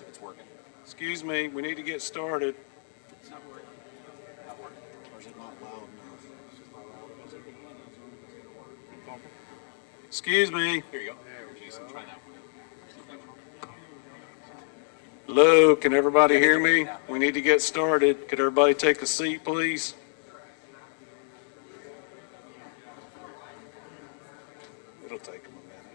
It's working. Excuse me, we need to get started. It's not working. Not working. Or is it not loud enough? Excuse me. Here you go. Jason, try that one. Hello, can everybody hear me? We need to get started. Could everybody take a seat, please? It'll take them a minute.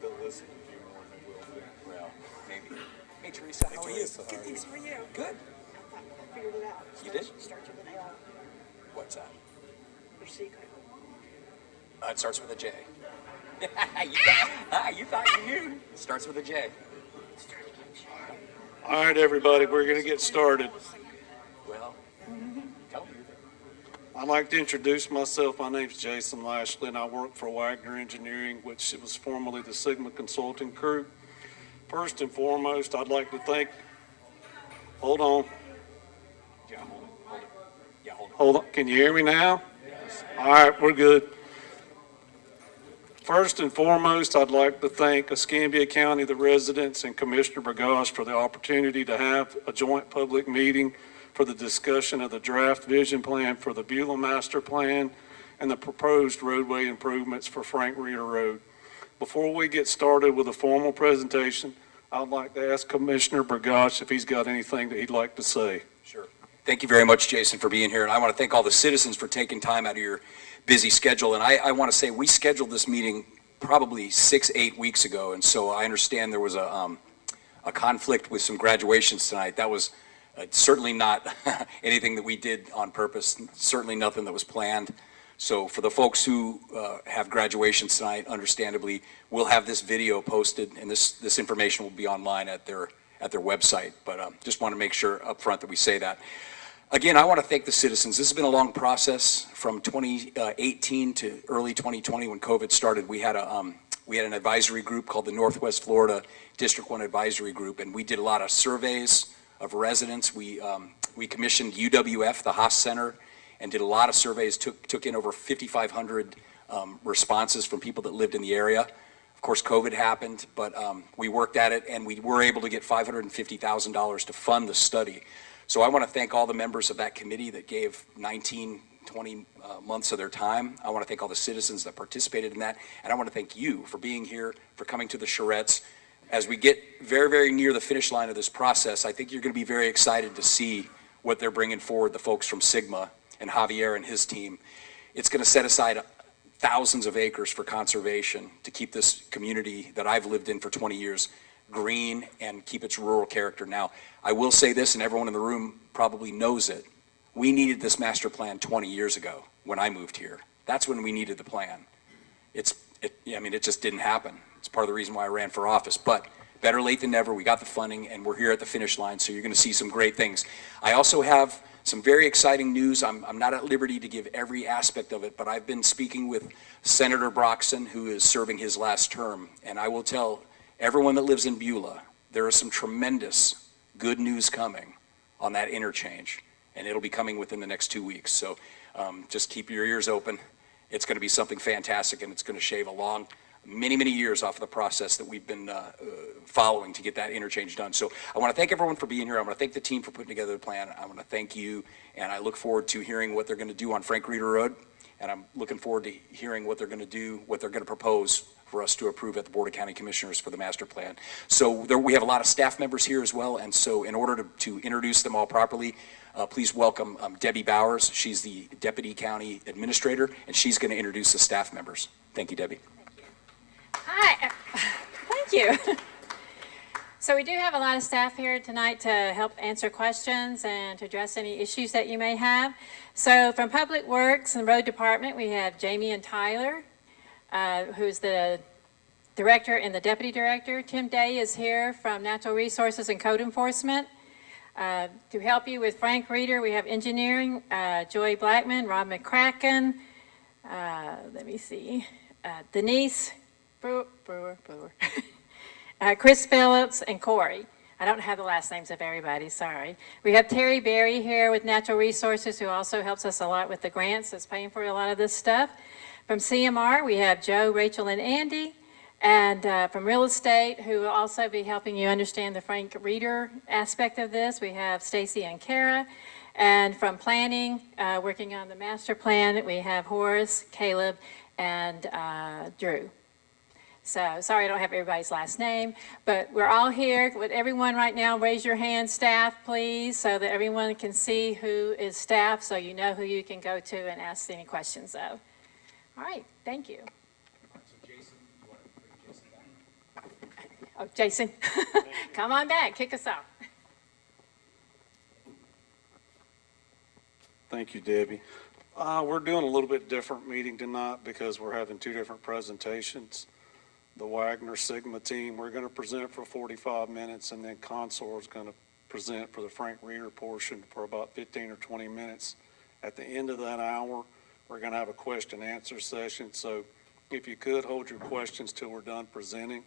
They'll listen to you more than they will. Well, maybe. Hey, Teresa, how are you? Good, thanks for you. Good. I figured it out. You did? Starts with an L. What's that? Your secret. It starts with a J. You thought you knew. It starts with a J. All right, everybody, we're going to get started. Well, tell me. I'd like to introduce myself. My name's Jason Lashley, and I work for Wagner Engineering, which was formerly the Sigma Consulting Group. First and foremost, I'd like to thank, hold on, Yeah, hold it. Hold it. Yeah, hold it. hold on, can you hear me now? Yes. All right, we're good. First and foremost, I'd like to thank Escambia County, the residents, and Commissioner Bergosh for the opportunity to have a joint public meeting for the discussion of the draft vision plan for the Beulah Master Plan and the proposed roadway improvements for Frank Reeder Road. Before we get started with a formal presentation, I'd like to ask Commissioner Bergosh if he's got anything that he'd like to say. Sure. Thank you very much, Jason, for being here. And I want to thank all the citizens for taking time out of your busy schedule. And I want to say we scheduled this meeting probably 6-8 weeks ago. And so I understand there was a conflict with some graduations tonight. That was certainly not anything that we did on purpose, certainly nothing that was planned. So for the folks who have graduations tonight, understandably, we'll have this video posted, and this information will be online at their website. But just want to make sure up front that we say that. Again, I want to thank the citizens. This has been a long process from 2018 to early 2020 when COVID started. We had an advisory group called the Northwest Florida District 1 Advisory Group, and we did a lot of surveys of residents. We commissioned UWF, the Haas Center, and did a lot of surveys, took in over 5,500 responses from people that lived in the area. Of course, COVID happened, but we worked at it, and we were able to get $550,000 to fund the study. So I want to thank all the members of that committee that gave 19, 20 months of their time. I want to thank all the citizens that participated in that, and I want to thank you for being here, for coming to the Charettes. As we get very, very near the finish line of this process, I think you're going to be very excited to see what they're bringing forward, the folks from Sigma and Javier and his team. It's going to set aside thousands of acres for conservation to keep this community that I've lived in for 20 years green and keep its rural character. Now, I will say this, and everyone in the room probably knows it. We needed this master plan 20 years ago when I moved here. That's when we needed the plan. It just didn't happen. It's part of the reason why I ran for office, but better late than never. We got the funding, and we're here at the finish line, so you're going to see some great things. I also have some very exciting news. I'm not at liberty to give every aspect of it, but I've been speaking with Senator Broxson, who is serving his last term, and I will tell everyone that lives in Beulah, there is some tremendous good news coming on that interchange, and it'll be coming within the next 2 weeks. So just keep your ears open. It's going to be something fantastic, and it's going to shave many, many years off of the process that we've been following to get that interchange done. So I want to thank everyone for being here. I want to thank the team for putting together the plan. I want to thank you, and I look forward to hearing what they're going to do on Frank Reeder Road, and I'm looking forward to hearing what they're going to do, what they're going to propose for us to approve at the Board of County Commissioners for the master plan. So we have a lot of staff members here as well, and so in order to introduce them all properly, please welcome Debbie Bowers. She's the Deputy County Administrator, and she's going to introduce the staff members. Thank you, Debbie. Hi, thank you. So we do have a lot of staff here tonight to help answer questions and to address any issues that you may have. So from Public Works and Road Department, we have Jamie and Tyler, who's the director and the deputy director. Tim Day is here from Natural Resources and Code Enforcement. To help you with Frank Reeder, we have engineering, Joy Blackman, Rob McCracken, let me see, Denise Brewer. Chris Phillips, and Corey. I don't have the last names of everybody, sorry. We have Terry Berry here with Natural Resources, who also helps us a lot with the grants that's paying for a lot of this stuff. From CMR, we have Joe, Rachel, and Andy. And from real estate, who will also be helping you understand the Frank Reader aspect of this, we have Stacy and Kara. And from planning, working on the master plan, we have Horace, Caleb, and Drew. So, sorry I don't have everybody's last name, but we're all here. Would everyone right now raise your hand, staff, please, so that everyone can see who is staff, so you know who you can go to and ask any questions of. All right, thank you. Oh, Jason, come on back, kick us off. Thank you, Debbie. We're doing a little bit different meeting tonight because we're having two different presentations. The Wagner Sigma team, we're going to present for 45 minutes, and then Consor is going to present for the Frank Reader portion for about 15 or 20 minutes. At the end of that hour, we're going to have a question and answer session. So if you could, hold your questions till we're done presenting.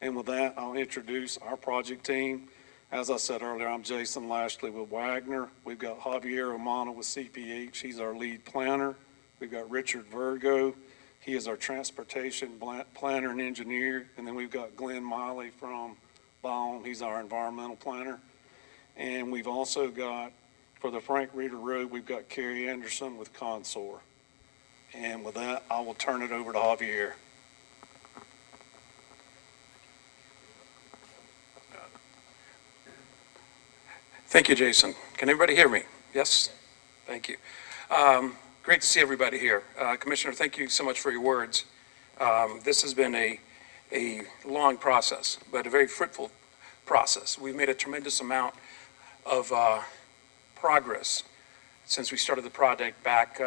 And with that, I'll introduce our project team. As I said earlier, I'm Jason Lashley with Wagner. We've got Javier Romano with CPH. He's our lead planner. We've got Richard Virgo. He is our transportation planner and engineer. And then we've got Glenn Miley from Baum. He's our environmental planner. And we've also got, for the Frank Reader Road, we've got Kerry Anderson with Consor. And with that, I will turn it over to Javier. Thank you, Jason. Can everybody hear me? Yes? Thank you. Great to see everybody here. Commissioner, thank you so much for your words. This has been a long process, but a very fruitful process. We've made a tremendous amount of progress since we started the project back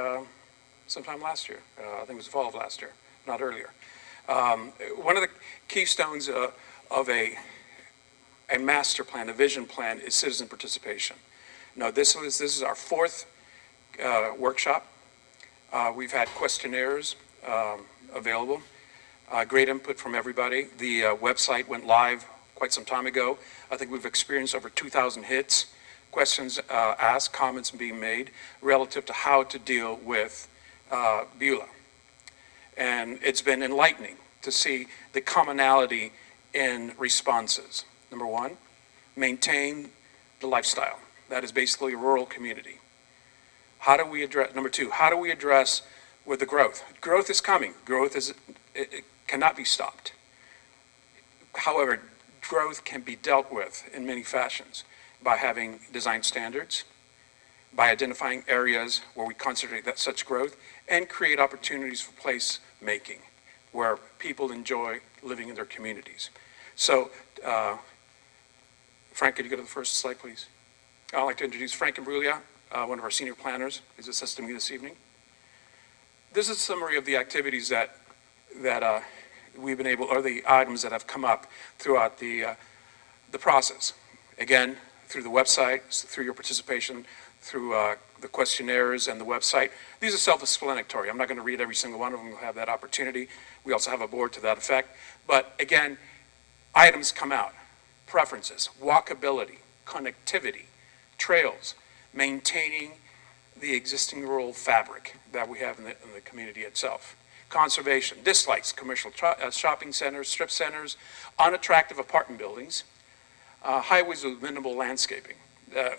sometime last year. I think it was the fall of last year, not earlier. One of the keystones of a master plan, a vision plan, is citizen participation. Now, this is our fourth workshop. We've had questionnaires available, great input from everybody. The website went live quite some time ago. I think we've experienced over 2,000 hits, questions asked, comments being made relative to how to deal with Beulah. And it's been enlightening to see the commonality in responses. Number one, maintain the lifestyle. That is basically a rural community. How do we address, number two, how do we address with the growth? Growth is coming. Growth it cannot be stopped. However, growth can be dealt with in many fashions by having design standards, by identifying areas where we concentrate that such growth, and create opportunities for place making where people enjoy living in their communities. So, Frank, could you go to the first slide, please? I'd like to introduce Frank Imbruglia, one of our senior planners, who's assisting me this evening. This is a summary of the activities that we've been able, or the items that have come up throughout the process. Again, through the website, through your participation, through the questionnaires and the website. These are self-explanatory. I'm not going to read every single one of them. We'll have that opportunity. We also have a board to that effect. But again, items come out. Preferences, walkability, connectivity, trails, maintaining the existing rural fabric that we have in the community itself. Conservation, dislikes, commercial shopping centers, strip centers, unattractive apartment buildings, highways with minimal landscaping.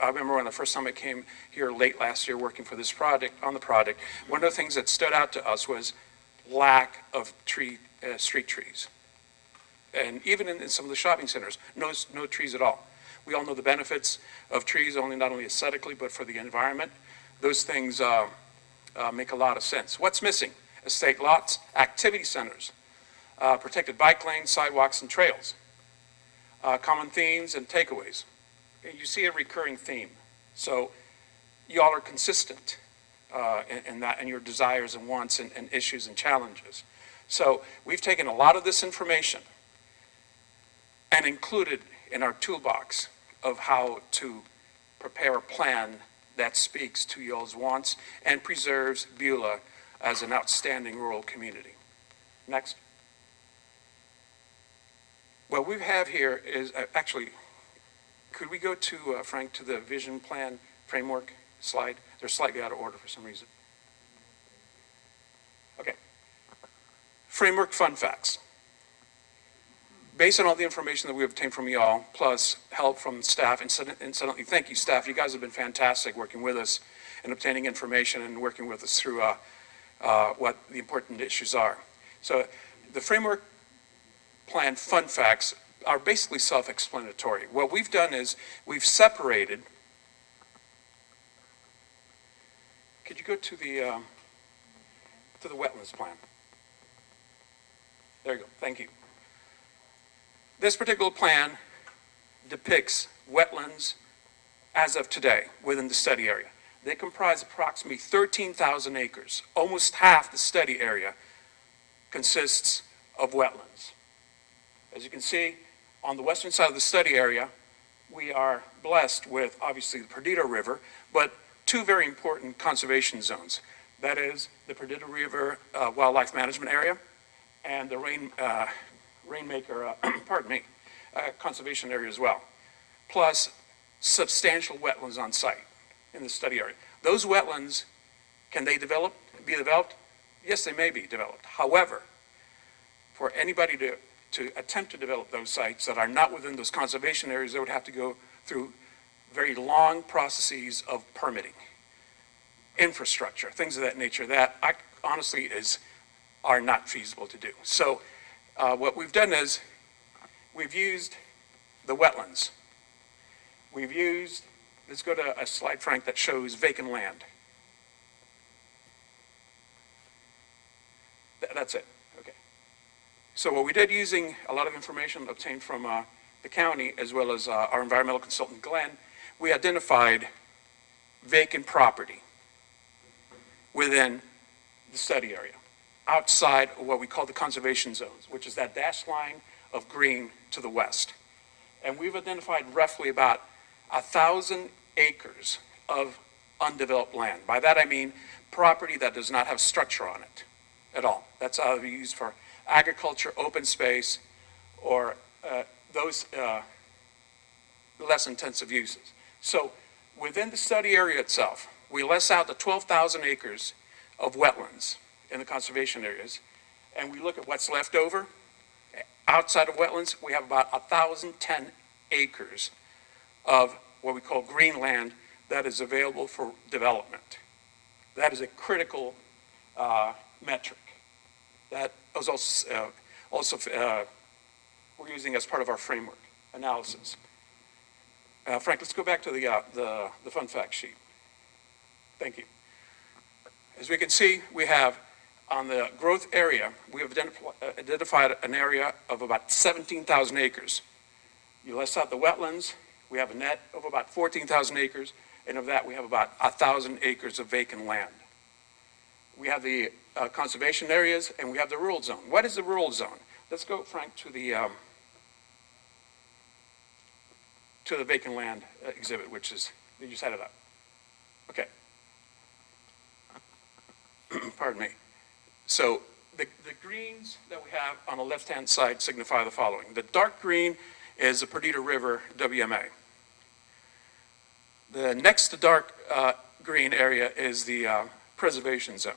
I remember when the first time I came here late last year working for this project, on the project, one of the things that stood out to us was lack of street trees. And even in some of the shopping centers, no trees at all. We all know the benefits of trees, not only aesthetically, but for the environment. Those things make a lot of sense. What's missing? Estate lots, activity centers, protected bike lanes, sidewalks, and trails. Common themes and takeaways. You see a recurring theme. So you all are consistent in that, in your desires and wants and issues and challenges. So we've taken a lot of this information and included in our toolbox of how to prepare a plan that speaks to y'all's wants and preserves Beulah as an outstanding rural community. Next. What we have here is, actually, could we go to, Frank, to the vision plan framework slide? They're slightly out of order for some reason. Okay. Framework fun facts. based on all the information that we obtained from y'all, plus help from staff, incidentally, thank you, staff. You guys have been fantastic working with us and obtaining information and working with us through what the important issues are. So the framework plan fun facts are basically self-explanatory. What we've done is we've separated. Could you go to the wetlands plan? There you go. Thank you. This particular plan depicts wetlands as of today within the study area. They comprise approximately 13,000 acres. Almost half the study area consists of wetlands. As you can see, on the western side of the study area, we are blessed with, obviously, the Perdido River, but two very important conservation zones. That is the Perdido River Wildlife Management Area and the Rainmaker, conservation area as well, plus substantial wetlands on site in the study area. Those wetlands, can they be developed? Yes, they may be developed. However, for anybody to attempt to develop those sites that are not within those conservation areas, they would have to go through very long processes of permitting, infrastructure, things of that nature that honestly are not feasible to do. So what we've done is we've used the wetlands. Let's go to a slide, Frank, that shows vacant land. That's it, okay. So what we did, using a lot of information obtained from the county as well as our environmental consultant, Glenn, we identified vacant property within the study area, outside of what we call the conservation zones, which is that dashed line of green to the west. And we've identified roughly about 1,000 acres of undeveloped land. By that I mean property that does not have structure on it at all. That's either used for agriculture, open space, or those less intensive uses. So within the study area itself, we less out the 12,000 acres of wetlands in the conservation areas, and we look at what's left over. Outside of wetlands, we have about 1,010 acres of what we call green land that is available for development. That is a critical metric. That was also we're using as part of our framework analysis. Frank, let's go back to the fun fact sheet. Thank you. As we can see, we have on the growth area, we have identified an area of about 17,000 acres. You list out the wetlands, we have a net of about 14,000 acres, and of that we have about 1,000 acres of vacant land. We have the conservation areas, and we have the rural zone. What is the rural zone? Let's go, Frank, to the vacant land exhibit, which is, you just had it up. Okay. Pardon me. So the greens that we have on the left-hand side signify the following. The dark green is the Perdido River WMA. The next to dark green area is the preservation zone.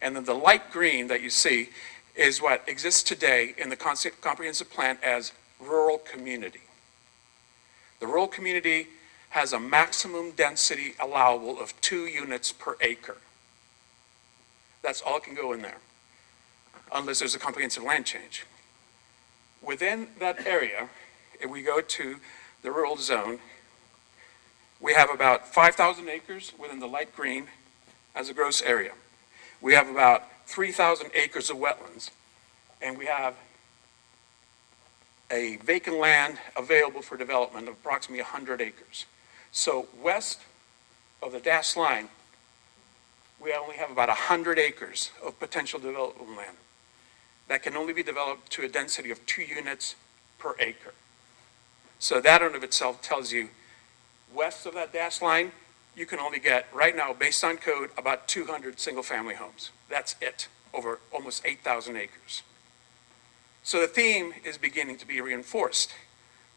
And then the light green that you see is what exists today in the comprehensive plan as rural community. The rural community has a maximum density allowable of 2 units per acre. That's all can go in there, unless there's a comprehensive land change. Within that area, if we go to the rural zone, we have about 5,000 acres within the light green as a gross area. We have about 3,000 acres of wetlands, and we have a vacant land available for development of approximately 100 acres. So west of the dashed line, we only have about 100 acres of potential development land that can only be developed to a density of 2 units per acre. So that in and of itself tells you, west of that dashed line, you can only get, right now, based on code, about 200 single-family homes. That's it, over almost 8,000 acres. So the theme is beginning to be reinforced.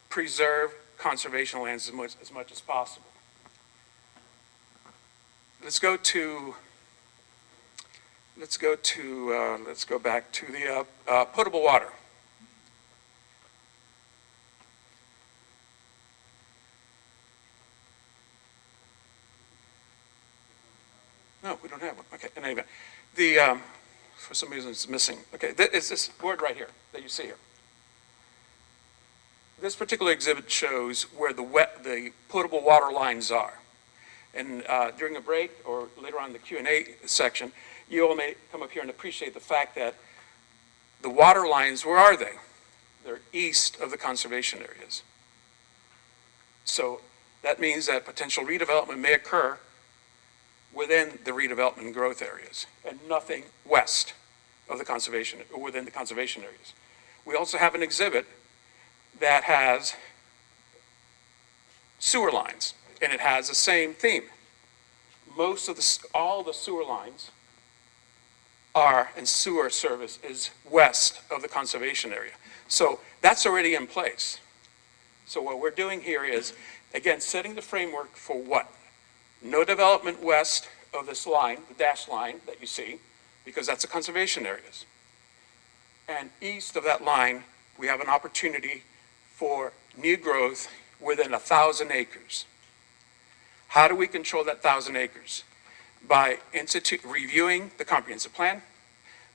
Preserve conservation lands as much as possible. Let's go back to the potable water. No, we don't have one. Okay, in any event, for some reason it's missing. Okay, it's this board right here that you see here. This particular exhibit shows where the potable water lines are. And during a break or later on in the Q&A section, you all may come up here and appreciate the fact that the water lines, where are they? They're east of the conservation areas. So that means that potential redevelopment may occur within the redevelopment growth areas and nothing west of the conservation, or within the conservation areas. We also have an exhibit that has sewer lines, and it has the same theme. All the sewer lines and sewer service is west of the conservation area. So that's already in place. So what we're doing here is, again, setting the framework for what? No development west of this line, the dashed line that you see, because that's the conservation areas. And east of that line, we have an opportunity for new growth within 1,000 acres. How do we control that 1,000 acres? By reviewing the comprehensive plan,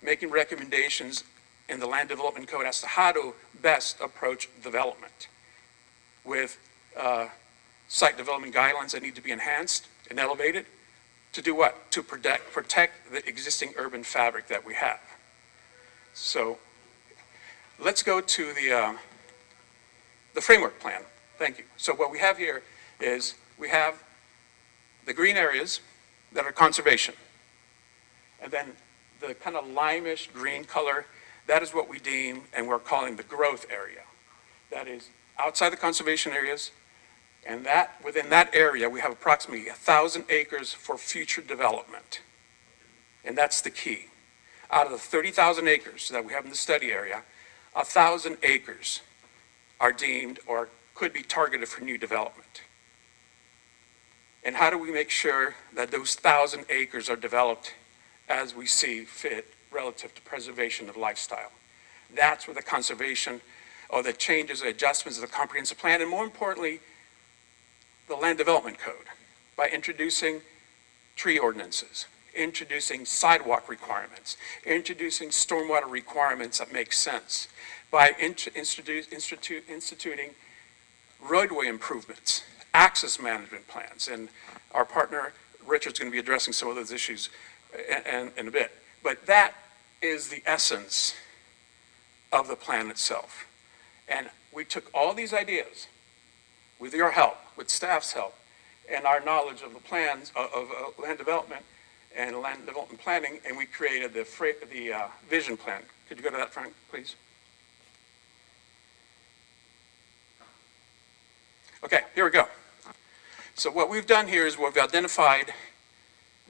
making recommendations in the land development code as to how to best approach development with site development guidelines that need to be enhanced and elevated to do what? To protect the existing urban fabric that we have. So let's go to the framework plan. Thank you. So what we have here is we have the green areas that are conservation. And then the kind of limeish green color, that is what we deem and we're calling the growth area. That is outside the conservation areas, and within that area, we have approximately 1,000 acres for future development. And that's the key. Out of the 30,000 acres that we have in the study area, 1,000 acres are deemed or could be targeted for new development. And how do we make sure that those 1,000 acres are developed as we see fit relative to preservation of lifestyle? That's where the conservation or the changes or adjustments of the comprehensive plan, and more importantly, the land development code, by introducing tree ordinances, introducing sidewalk requirements, introducing stormwater requirements that make sense, by instituting roadway improvements, access management plans, and our partner Richard's going to be addressing some of those issues in a bit. But that is the essence of the plan itself. And we took all these ideas with your help, with staff's help, and our knowledge of the plans of land development and land development planning, and we created the vision plan. Could you go to that, Frank, please? Okay, here we go. So what we've done here is we've identified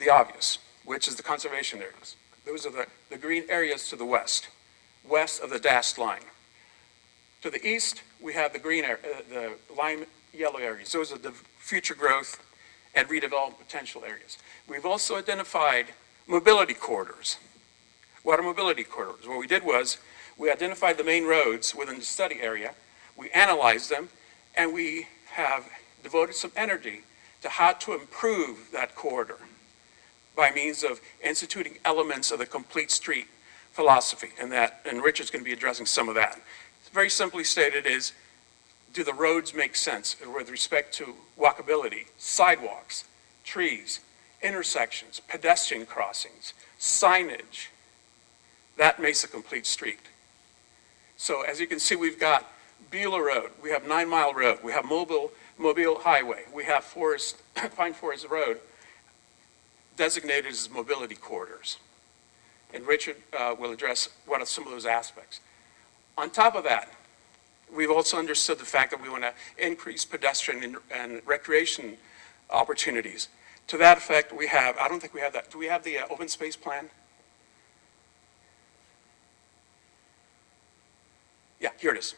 the obvious, which is the conservation areas. Those are the green areas to the west of the dashed line. To the east, we have the green area, the lime yellow areas. Those are the future growth and redevelopment potential areas. We've also identified mobility corridors. What are mobility corridors? What we did was we identified the main roads within the study area, we analyzed them, and we have devoted some energy to how to improve that corridor by means of instituting elements of the complete street philosophy, and Richard's going to be addressing some of that. Very simply stated is, do the roads make sense with respect to walkability, sidewalks, trees, intersections, pedestrian crossings, signage? That makes a complete street. So as you can see, we've got Beulah Road, we have 9 Mile Road, we have Mobile Highway, we have Pine Forest Road designated as mobility corridors. And Richard will address what are some of those aspects. On top of that, we've also understood the fact that we want to increase pedestrian and recreation opportunities. To that effect, we have, I don't think we have that. Do we have the open space plan? Yeah, here it is.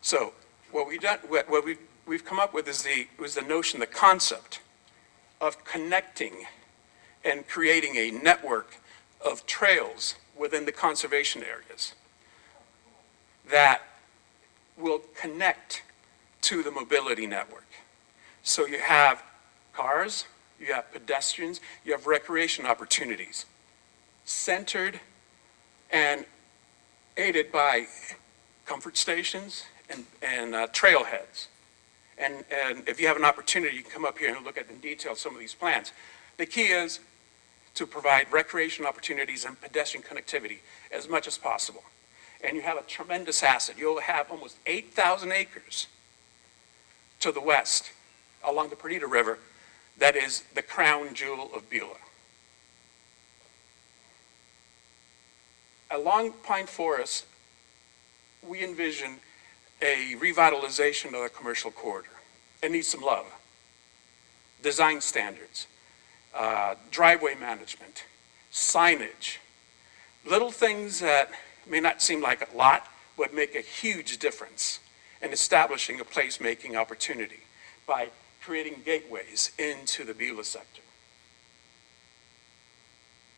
So what we've come up with is the notion, the concept of connecting and creating a network of trails within the conservation areas that will connect to the mobility network. So you have cars, you have pedestrians, you have recreation opportunities, centered and aided by comfort stations and trailheads. And if you have an opportunity, you can come up here and look at in detail some of these plans. The key is to provide recreation opportunities and pedestrian connectivity as much as possible. And you have a tremendous asset. You'll have almost 8,000 acres to the west along the Perdita River that is the crown jewel of Beulah. Along Pine Forest, we envision a revitalization of the commercial corridor. It needs some love. Design standards, driveway management, signage, little things that may not seem like a lot, but make a huge difference in establishing a place-making opportunity by creating gateways into the Beulah sector.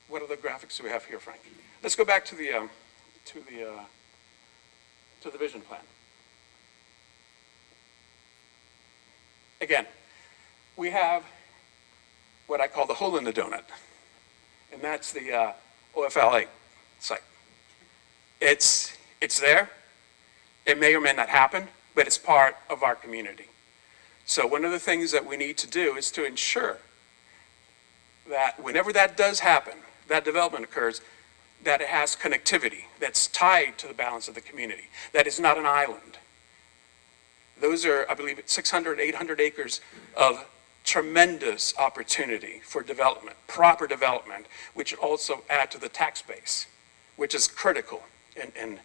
What other graphics do we have here, Frank? Let's go back to the vision plan. Again, we have what I call the hole in the donut, and that's the OFL8 site. It's there. It may or may not happen, but it's part of our community. So one of the things that we need to do is to ensure that whenever that does happen, that development occurs, that it has connectivity that's tied to the balance of the community, that is not an island. Those are, I believe, 600, 800 acres of tremendous opportunity for development, proper development, which also add to the tax base, which is critical, and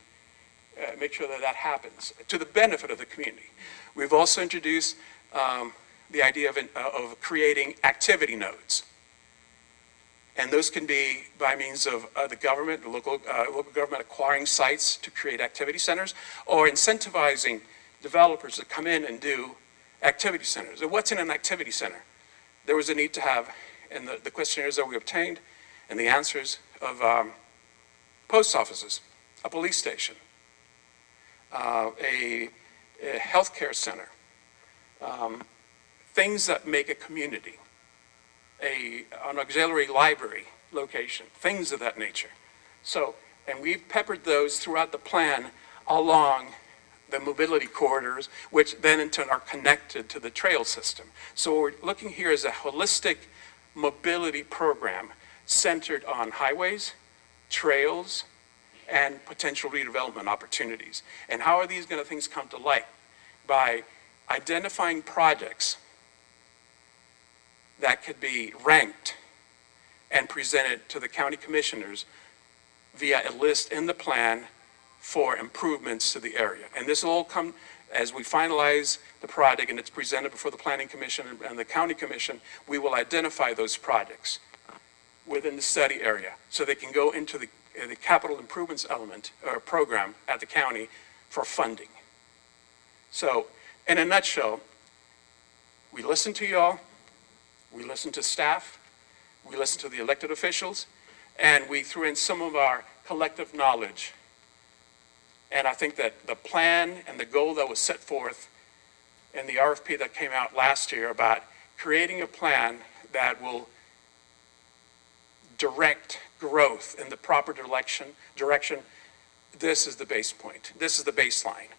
make sure that that happens to the benefit of the community. We've also introduced the idea of creating activity nodes. And those can be by means of the government, the local government acquiring sites to create activity centers, or incentivizing developers to come in and do activity centers. And what's in an activity center? There was a need to have, in the questionnaires that we obtained, and the answers of post offices, a police station, a healthcare center, things that make a community, an auxiliary library location, things of that nature. So, and we've peppered those throughout the plan along the mobility corridors, which then in turn are connected to the trail system. So what we're looking here is a holistic mobility program centered on highways, trails, and potential redevelopment opportunities. And how are these things come to light? By identifying projects that could be ranked and presented to the county commissioners via a list in the plan for improvements to the area. And this will all come as we finalize the project and it's presented before the Planning Commission and the County Commission. We will identify those projects within the study area so they can go into the capital improvements element or program at the county for funding. So in a nutshell, we listen to y'all, we listen to staff, we listen to the elected officials, and we threw in some of our collective knowledge. And I think that the plan and the goal that was set forth in the RFP that came out last year about creating a plan that will direct growth in the proper direction, this is the base point. This is the baseline.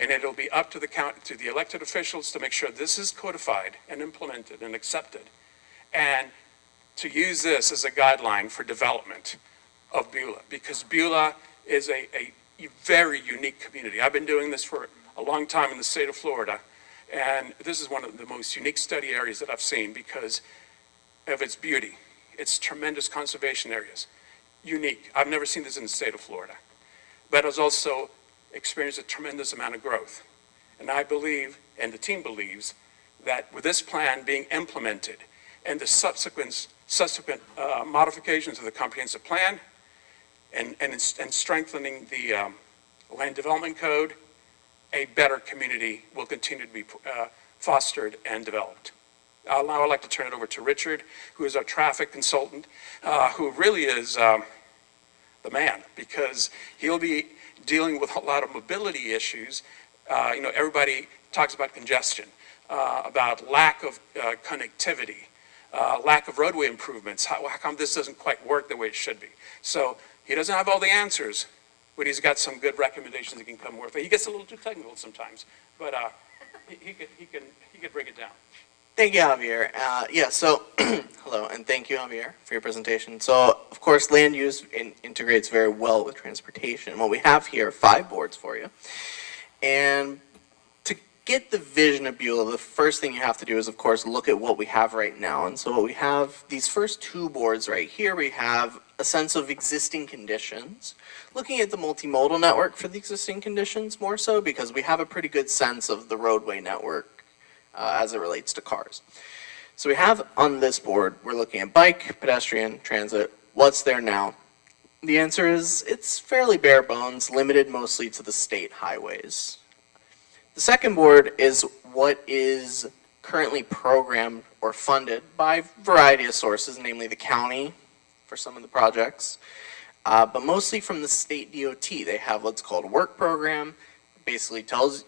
And it'll be up to the elected officials to make sure this is codified and implemented and accepted, and to use this as a guideline for development of Beulah, because Beulah is a very unique community. I've been doing this for a long time in the state of Florida, and this is one of the most unique study areas that I've seen because of its beauty, its tremendous conservation areas. Unique. I've never seen this in the state of Florida, but it's also experienced a tremendous amount of growth. And I believe, and the team believes, that with this plan being implemented and the subsequent modifications of the comprehensive plan and strengthening the land development code, a better community will continue to be fostered and developed. Now I'd like to turn it over to Richard, who is our traffic consultant, who really is the man, because he'll be dealing with a lot of mobility issues. Everybody talks about congestion, about lack of connectivity, lack of roadway improvements. How come this doesn't quite work the way it should be? So he doesn't have all the answers, but he's got some good recommendations he can come with. He gets a little too technical sometimes, but he could break it down. Thank you, Javier. So, hello, and thank you, Javier, for your presentation. So, of course, land use integrates very well with transportation. What we have here are 5 boards for you. And to get the vision of Beulah, the first thing you have to do is, of course, look at what we have right now. And so what we have, these first 2 boards right here, we have a sense of existing conditions, looking at the multimodal network for the existing conditions more so, because we have a pretty good sense of the roadway network as it relates to cars. So we have on this board, we're looking at bike, pedestrian, transit, what's there now? The answer is it's fairly bare bones, limited mostly to the state highways. The second board is what is currently programmed or funded by a variety of sources, namely the county for some of the projects, but mostly from the state DOT. They have what's called a work program. Basically tells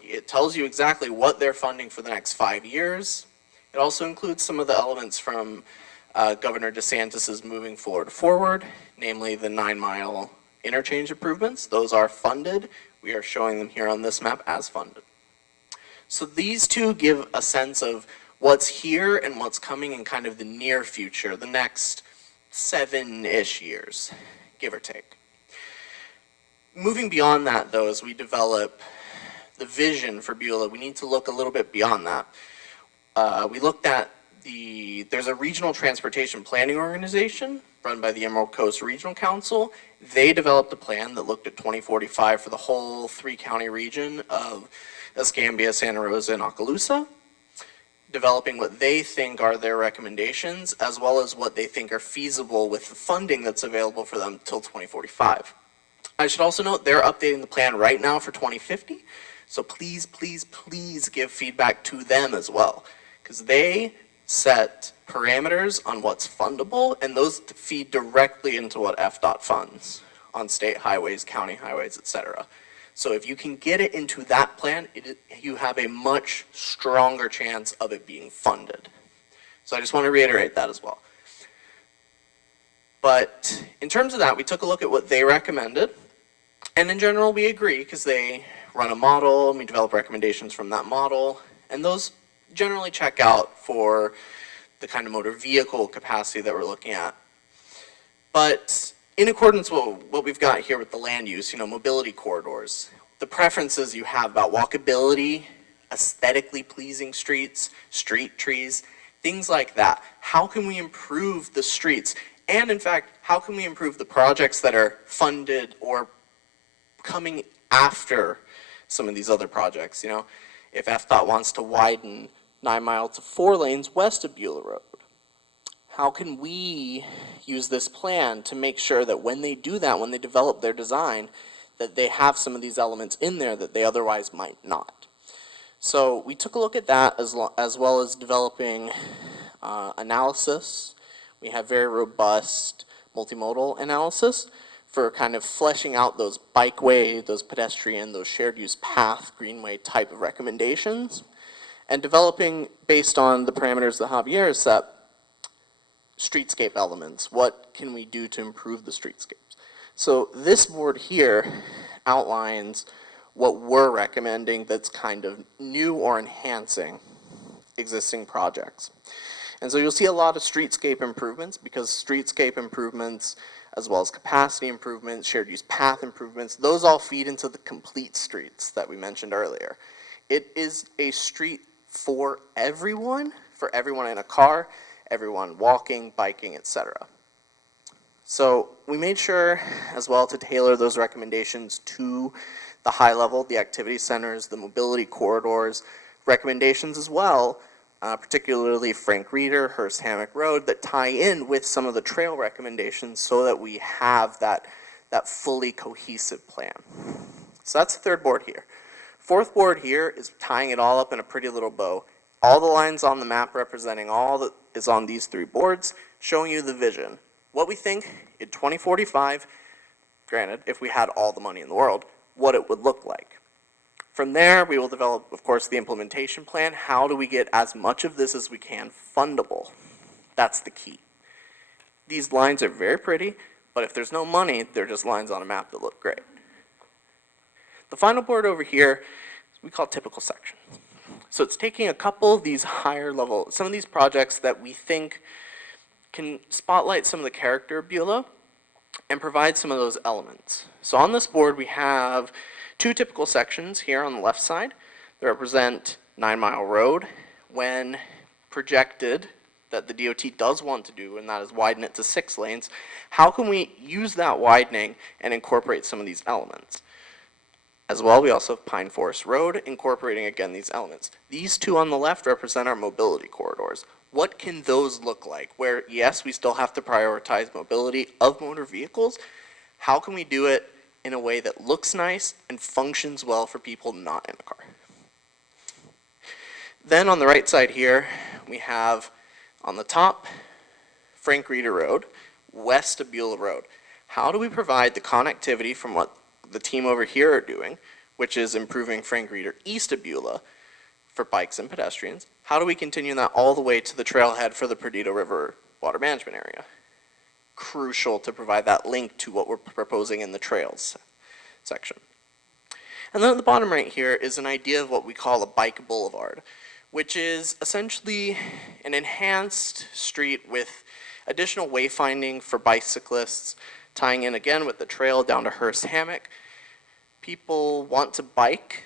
you exactly what they're funding for the next 5 years. It also includes some of the elements from Governor DeSantis's moving forward, namely the 9-mile interchange improvements. Those are funded. We are showing them here on this map as funded. So these 2 give a sense of what's here and what's coming in kind of the near future, the next 7-ish years, give or take. Moving beyond that, though, as we develop the vision for Beulah, we need to look a little bit beyond that. We looked at there's a regional transportation planning organization run by the Emerald Coast Regional Council. They developed a plan that looked at 2045 for the whole 3-county region of Escambia, Santa Rosa, and Okaloosa, developing what they think are their recommendations, as well as what they think are feasible with the funding that's available for them till 2045. I should also note they're updating the plan right now for 2050. So please, please, please give feedback to them as well, because they set parameters on what's fundable, and those feed directly into what FDOT funds on state highways, county highways, etc. So if you can get it into that plan, you have a much stronger chance of it being funded. So I just want to reiterate that as well. But in terms of that, we took a look at what they recommended, and in general, we agree, because they run a model, and we develop recommendations from that model, and those generally check out for the kind of motor vehicle capacity that we're looking at. But in accordance with what we've got here with the land use, mobility corridors, the preferences you have about walkability, aesthetically pleasing streets, street trees, things like that. How can we improve the streets? And in fact, how can we improve the projects that are funded or coming after some of these other projects? If FDOT wants to widen 9 Mile to 4 lanes west of Beulah Road, how can we use this plan to make sure that when they do that, when they develop their design, that they have some of these elements in there that they otherwise might not? So we took a look at that as well as developing analysis. We have very robust multimodal analysis for kind of fleshing out those bikeway, those pedestrian, those shared use path, greenway type of recommendations, and developing, based on the parameters that Javier set, streetscape elements. What can we do to improve the streetscapes? So this board here outlines what we're recommending that's kind of new or enhancing existing projects. And so you'll see a lot of streetscape improvements, because streetscape improvements, as well as capacity improvements, shared use path improvements, those all feed into the complete streets that we mentioned earlier. It is a street for everyone in a car, everyone walking, biking, etc. So we made sure as well to tailor those recommendations to the high level, the activity centers, the mobility corridors, recommendations as well, particularly Frank Reeder, Hearst Hammock Road, that tie in with some of the trail recommendations so that we have that fully cohesive plan. So that's the third board here. Fourth board here is tying it all up in a pretty little bow. All the lines on the map representing all that is on these 3 boards, showing you the vision. What we think in 2045, granted, if we had all the money in the world, what it would look like. From there, we will develop, of course, the implementation plan. How do we get as much of this as we can fundable? That's the key. These lines are very pretty, but if there's no money, they're just lines on a map that look great. The final board over here, we call typical sections. So it's taking a couple of these higher level, some of these projects that we think can spotlight some of the character of Beulah and provide some of those elements. So on this board, we have two typical sections here on the left side that represent 9 Mile Road when projected that the DOT does want to do, and that is widen it to 6 lanes. How can we use that widening and incorporate some of these elements? As well, we also have Pine Forest Road, incorporating again these elements. These two on the left represent our mobility corridors. What can those look like? Where, yes, we still have to prioritize mobility of motor vehicles. How can we do it in a way that looks nice and functions well for people not in a car? Then on the right side here, we have on the top, Frank Reeder Road, west of Beulah Road. How do we provide the connectivity from what the team over here are doing, which is improving Frank Reeder east of Beulah for bikes and pedestrians? How do we continue that all the way to the trailhead for the Perdido River Water Management Area? Crucial to provide that link to what we're proposing in the trails section. And then at the bottom right here is an idea of what we call a bike boulevard, which is essentially an enhanced street with additional wayfinding for bicyclists, tying in again with the trail down to Hearst Hammock. People want to bike,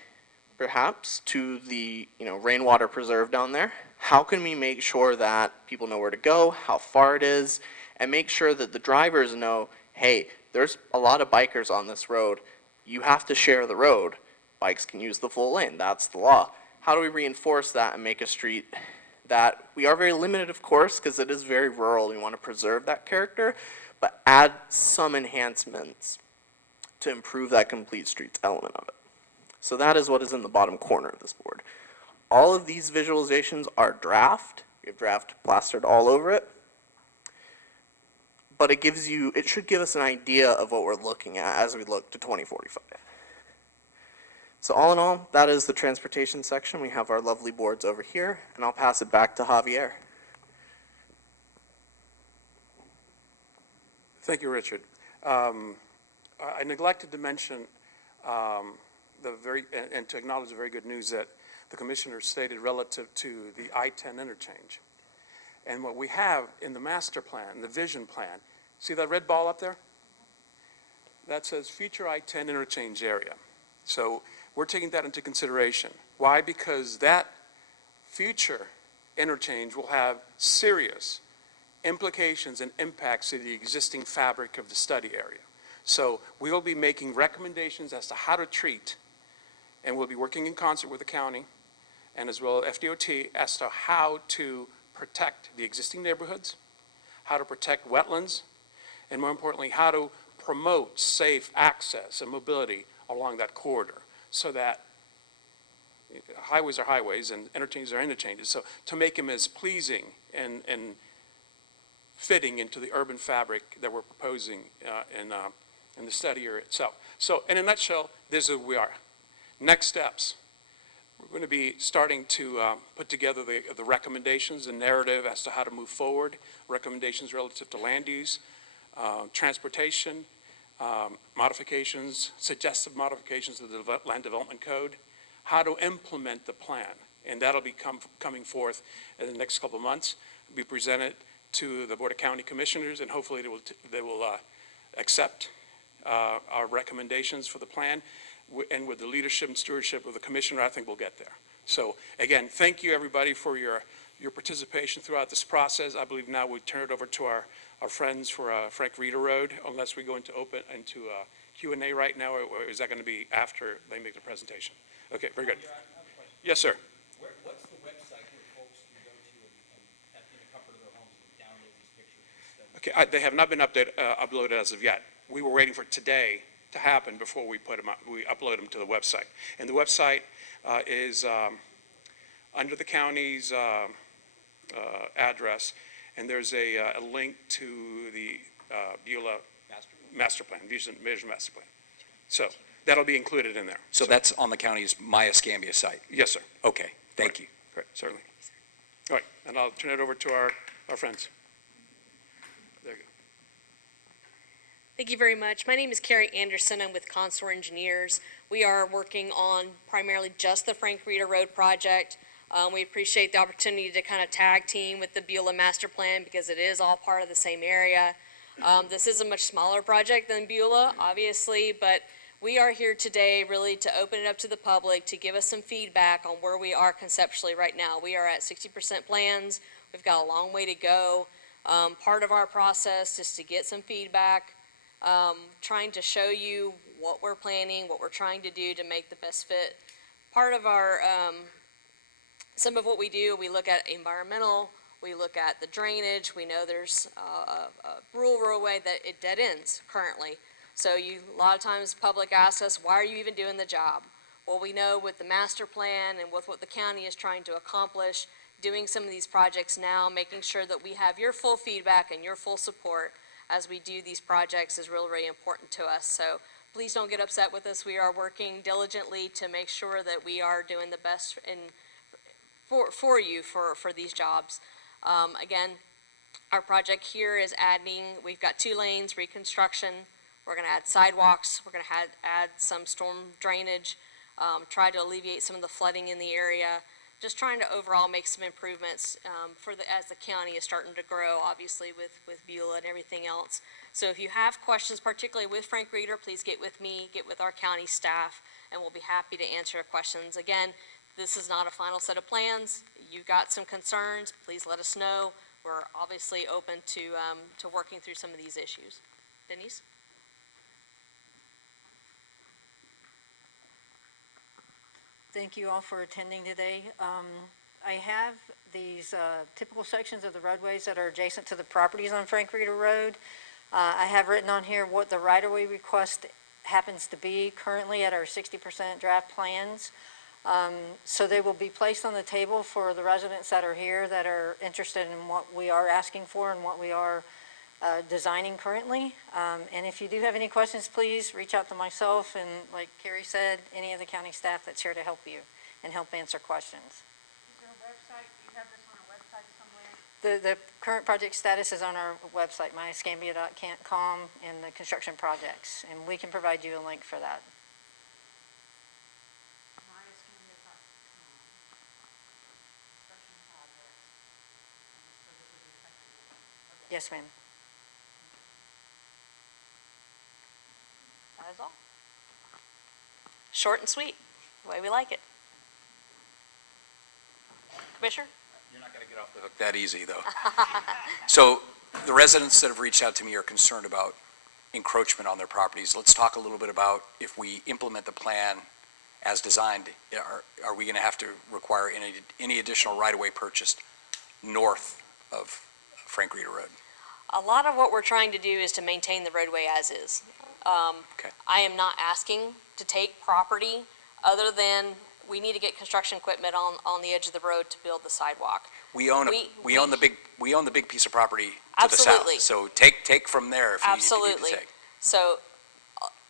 perhaps, to the rainwater preserve down there. How can we make sure that people know where to go, how far it is, and make sure that the drivers know, hey, there's a lot of bikers on this road. You have to share the road. Bikes can use the full lane. That's the law. How do we reinforce that and make a street that we are very limited, of course, because it is very rural. We want to preserve that character, but add some enhancements to improve that complete streets element of it. So that is what is in the bottom corner of this board. All of these visualizations are draft. We have draft plastered all over it. But it should give us an idea of what we're looking at as we look to 2045. So all in all, that is the transportation section. We have our lovely boards over here, and I'll pass it back to Javier. Thank you, Richard. I neglected to mention and to acknowledge the very good news that the commissioner stated relative to the I-10 interchange. And what we have in the master plan, the vision plan, see that red ball up there? That says future I-10 interchange area. So we're taking that into consideration. Why? Because that future interchange will have serious implications and impacts to the existing fabric of the study area. So we will be making recommendations as to how to treat, and we'll be working in concert with the county and as well as FDOT as to how to protect the existing neighborhoods, how to protect wetlands, and more importantly, how to promote safe access and mobility along that corridor so that highways are highways and interchanges are interchanges. So to make them as pleasing and fitting into the urban fabric that we're proposing in the study area itself. So in a nutshell, this is where we are. Next steps. We're going to be starting to put together the recommendations and narrative as to how to move forward, recommendations relative to land use, transportation, modifications, suggestive modifications to the Land Development Code, how to implement the plan. And that'll be coming forth in the next couple of months, be presented to the Board of County Commissioners, and hopefully they will accept our recommendations for the plan. And with the leadership and stewardship of the commissioner, I think we'll get there. So again, thank you everybody for your participation throughout this process. I believe now we turn it over to our friends for Frank Reeder Road, unless we go into Q&A right now, or is that going to be after they make the presentation? Okay, very good. Yes, sir. What's the website where folks can go to and in the comfort of their homes and download these pictures? Okay, they have not been uploaded as of yet. We were waiting for today to happen before we put them up. We upload them to the website. And the website is under the county's address, and there's a link to the Beulah master plan, vision master plan. So that'll be included in there. So that's on the county's My Escambia site? Yes, sir. Okay, thank you. Great, certainly. All right, and I'll turn it over to our friends. Thank you very much. My name is Carrie Anderson. I'm with Consular Engineers. We are working on primarily just the Frank Reeder Road project. We appreciate the opportunity to kind of tag team with the Beulah Master Plan because it is all part of the same area. This is a much smaller project than Beulah, obviously, but we are here today really to open it up to the public, to give us some feedback on where we are conceptually right now. We are at 60% plans. We've got a long way to go. Part of our process is to get some feedback, trying to show you what we're planning, what we're trying to do to make the best fit. Part of our, some of what we do, we look at environmental, we look at the drainage. We know there's a rural roadway that it dead ends currently. So a lot of times public asks us, why are you even doing the job? Well, we know with the master plan and with what the county is trying to accomplish, doing some of these projects now, making sure that we have your full feedback and your full support as we do these projects is really, really important to us. So please don't get upset with us. We are working diligently to make sure that we are doing the best for you for these jobs. Again, our project here is we've got 2 lanes, reconstruction. We're going to add sidewalks. We're going to add some storm drainage, try to alleviate some of the flooding in the area. Just trying to overall make some improvements as the county is starting to grow, obviously with Beulah and everything else. So if you have questions, particularly with Frank Reeder, please get with me, get with our county staff, and we'll be happy to answer your questions. Again, this is not a final set of plans. You've got some concerns, please let us know. We're obviously open to working through some of these issues. Denise? Thank you all for attending today. I have these typical sections of the roadways that are adjacent to the properties on Frank Reeder Road. I have written on here what the right-of-way request happens to be currently at our 60% draft plans. So they will be placed on the table for the residents that are here that are interested in what we are asking for and what we are designing currently. And if you do have any questions, please reach out to myself and, like Carrie said, any of the county staff that's here to help you and help answer questions. Is there a website? Do you have this on a website somewhere? The current project status is on our website, myescambia.com, and the construction projects, and we can provide you a link for that. myescambia.com. Construction projects. So this would be the second one. Yes, ma'am. That is all. Short and sweet, the way we like it. Commissioner? You're not going to get off the hook that easy, though. So the residents that have reached out to me are concerned about encroachment on their properties. Let's talk a little bit about if we implement the plan as designed, are we going to have to require any additional right-of-way purchased north of Frank Reeder Road? A lot of what we're trying to do is to maintain the roadway as is. Okay. I am not asking to take property other than we need to get construction equipment on the edge of the road to build the sidewalk. We own the big piece of property to the south. Absolutely. So take from there if you need Absolutely. to take. So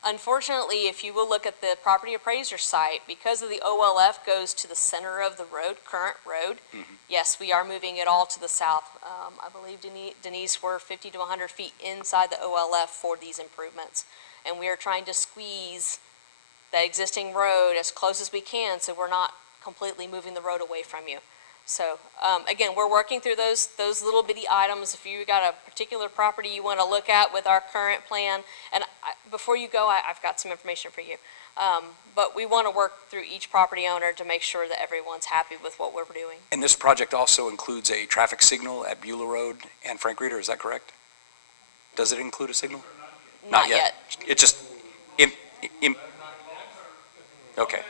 unfortunately, if you will look at the property appraiser site, because of the OLF goes to the center of the road, current road, yes, we are moving it all to the south. I believe Denise, we're 50 to 100 feet inside the OLF for these improvements. And we are trying to squeeze that existing road as close as we can so we're not completely moving the road away from you. So, again, we're working through those little bitty items. If you got a particular property you want to look at with our current plan, and before you go, I've got some information for you. But we want to work through each property owner to make sure that everyone's happy with what we're doing. And this project also includes a traffic signal at Beulah Road and Frank Reeder, is that correct? Does it include a signal? Not yet. It just, okay.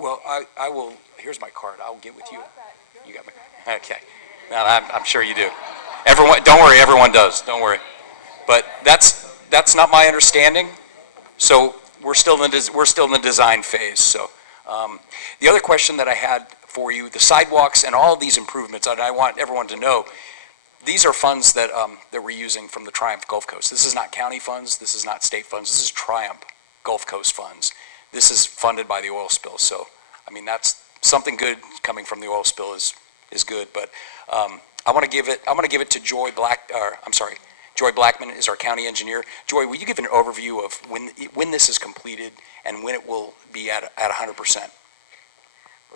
Well, I will, here's my card, I'll get with you. You got my, okay. Now, I'm sure you do. Everyone, don't worry, everyone does, don't worry. But that's not my understanding. So we're still in the design phase, so. The other question that I had for you, the sidewalks and all of these improvements, and I want everyone to know, these are funds that we're using from the Triumph Gulf Coast. This is not county funds, this is not state funds, this is Triumph Gulf Coast funds. This is funded by the oil spill, so, I mean, that's, something good coming from the oil spill is good, but I want to give it to Joy Blackman is our county engineer. Joy, will you give an overview of when this is completed and when it will be at 100%? Well,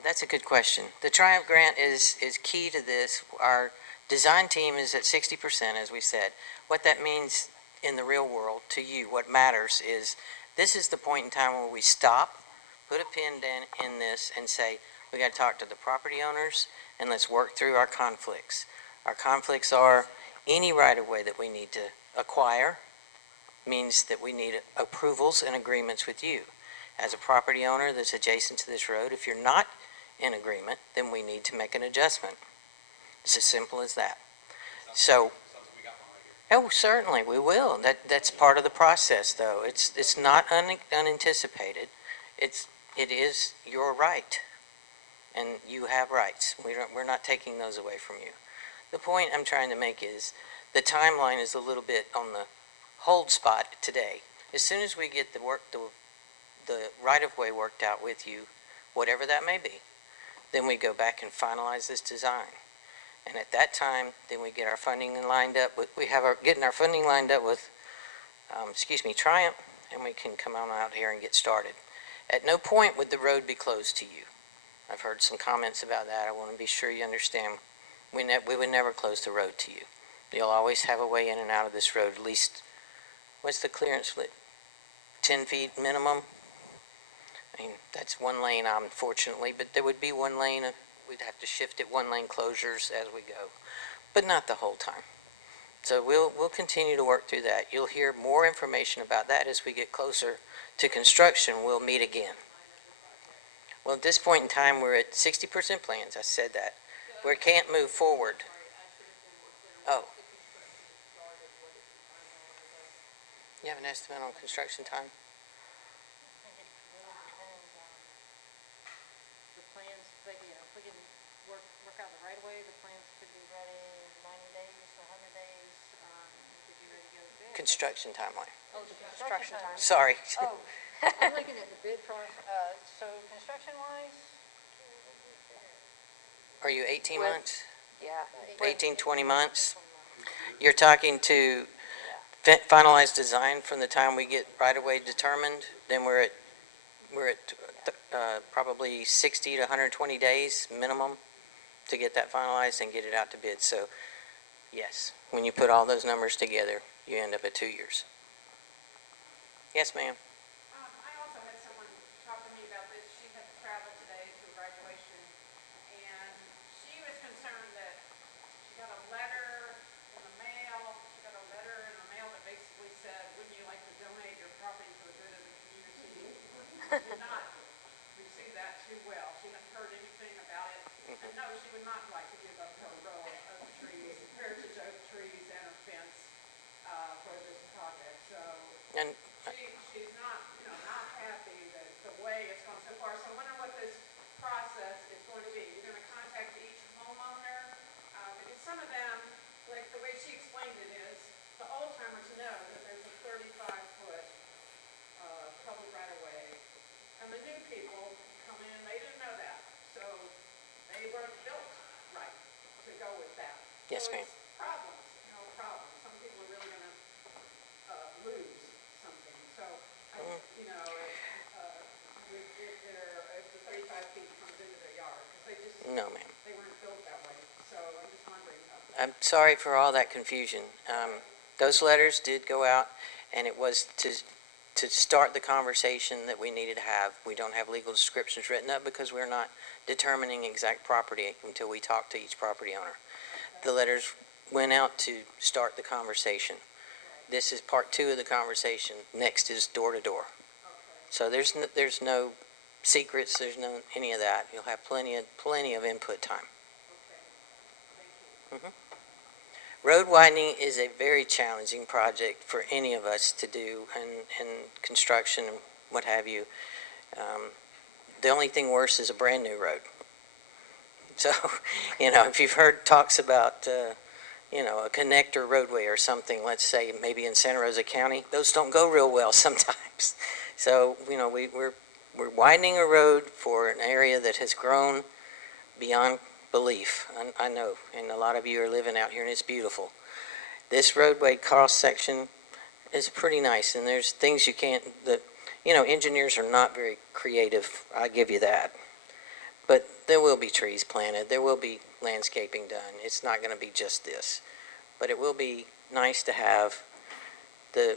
that's a good question. The Triumph grant is key to this. Our design team is at 60%, as we said. What that means in the real world to you, what matters is this is the point in time where we stop, put a pin in this and say, we got to talk to the property owners and let's work through our conflicts. Our conflicts are any right-of-way that we need to acquire means that we need approvals and agreements with you. As a property owner that's adjacent to this road, if you're not in agreement, then we need to make an adjustment. It's as simple as that. So, oh, certainly, we will. That's part of the process, though. It's not unanticipated. It is your right, and you have rights. We're not taking those away from you. The point I'm trying to make is the timeline is a little bit on the hold spot today. As soon as we get the right-of-way worked out with you, whatever that may be, then we go back and finalize this design. And at that time, then we get our funding lined up. Getting our funding lined up with, Triumph, and we can come on out here and get started. At no point would the road be closed to you. I've heard some comments about that. I want to be sure you understand. We would never close the road to you. You'll always have a way in and out of this road, at least, what's the clearance split? 10 feet minimum? I mean, that's one lane, unfortunately, but there would be one lane, we'd have to shift it, one lane closures as we go, but not the whole time. So we'll continue to work through that. You'll hear more information about that as we get closer to construction. We'll meet again. Well, at this point in time, we're at 60% plans. I said that. We can't move forward. Oh. You have an estimate on construction time? The plans, but, if we can work out the right way, the plans could be ready in 90 days, 100 days, could be ready to go to bid. Construction timeline. Oh, the construction time. Sorry. Oh, I'm looking at the bid process, so construction-wise? Are you 18 With- months? Yeah. 18, 20 months? You're talking to finalize design from the time we get right-of-way determined, then we're at probably 60 to 120 days minimum to get that finalized and get it out to bid. So, yes, when you put all those numbers together, you end up at 2 years. Yes, ma'am. I also had someone talk to me about this. She had to travel today to a graduation, and she was concerned that she got a letter in the mail. She got a letter in the mail that basically said, "Wouldn't you like to donate your property to the good of the community?" Did not receive that too well. She hadn't heard anything about it. And no, she would not like to give up her row of oak trees, heritage oak trees, and a fence for this project. So And she's not, not happy that the way it's gone so far. So I wonder what this process is going to be. You're going to contact each homeowner, because some of them, like the way she explained it is, the old timers know that there's a 35-foot public right-of-way, and the new people come in, they didn't know that, so they weren't built right to go with that. Yes, So ma'am. it's problems, problems. Some people are really going to lose something. So, if the 35 feet comes into their yard, because no, ma'am. they weren't built that way. So I'm just wondering. I'm sorry for all that confusion. Those letters did go out, and it was to start the conversation that we needed to have. We don't have legal descriptions written up because we're not determining exact property until we talk to each property owner. The letters went out to start the conversation. This is part 2 of the conversation. Next is door to door. So there's no secrets. There's no any of that. You'll have plenty of input time. Road widening is a very challenging project for any of us to do in construction and what have you. The only thing worse is a brand-new road. So, if you've heard talks about, a connector roadway or something, let's say maybe in Santa Rosa County, those don't go real well sometimes. So, we're widening a road for an area that has grown beyond belief. I know, and a lot of you are living out here, and it's beautiful. This roadway cross-section is pretty nice, and there's things you can't, engineers are not very creative, I give you that. But there will be trees planted, there will be landscaping done. It's not going to be just this. But it will be nice to have the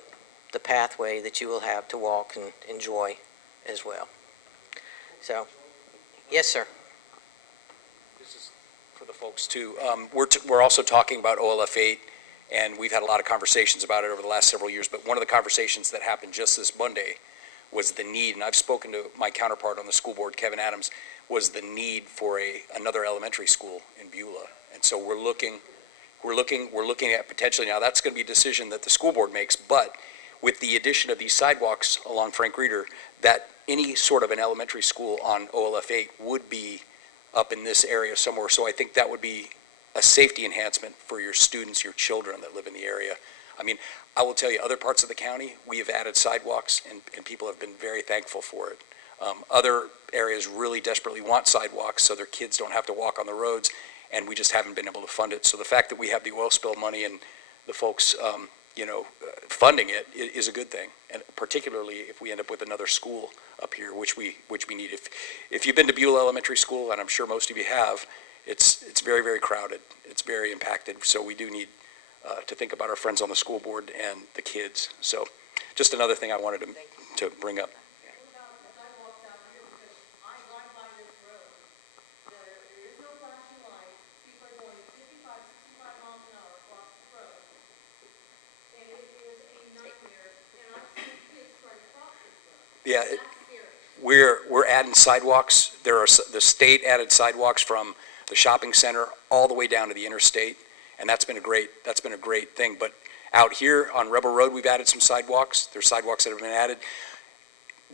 pathway that you will have to walk and enjoy as well. So, yes, sir. This is for the folks too. We're also talking about OLF 8, and we've had a lot of conversations about it over the last several years, but one of the conversations that happened just this Monday was the need, and I've spoken to my counterpart on the school board, Kevin Adams, was the need for another elementary school in Beulah. And so we're looking at potentially, now that's going to be a decision that the school board makes, but with the addition of these sidewalks along Frank Reeder, that any sort of an elementary school on OLF 8 would be up in this area somewhere. So I think that would be a safety enhancement for your students, your children that live in the area. I mean, I will tell you, other parts of the county, we have added sidewalks, and people have been very thankful for it. Other areas really desperately want sidewalks so their kids don't have to walk on the roads, and we just haven't been able to fund it. So the fact that we have the oil spill money and the folks, funding it is a good thing, and particularly if we end up with another school up here, which we need. If you've been to Beulah Elementary School, and I'm sure most of you have, it's very, very crowded. It's very impacted. So we do need to think about our friends on the school board and the kids. So just another thing I wanted to bring up. Yeah, we're adding sidewalks. The state added sidewalks from the shopping center all the way down to the interstate, and that's been a great thing. But out here on Rebel Road, we've added some sidewalks. There's sidewalks that have been added.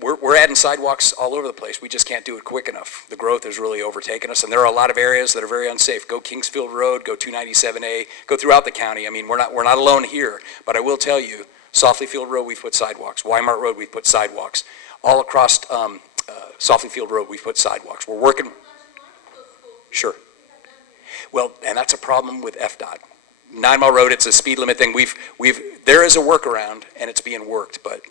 We're adding sidewalks all over the place. We just can't do it quick enough. The growth has really overtaken us, and there are a lot of areas that are very unsafe. Go Kingsfield Road, go 297A, go throughout the county. I mean, we're not alone here, but I will tell you, Softly Field Road, we've put sidewalks. Weimart Road, we've put sidewalks. All across Softly Field Road, we've put sidewalks. We're working. Sure. Well, and that's a problem with FDOT. 9 Mile Road, it's a speed limit thing. There is a workaround, and it's being worked, but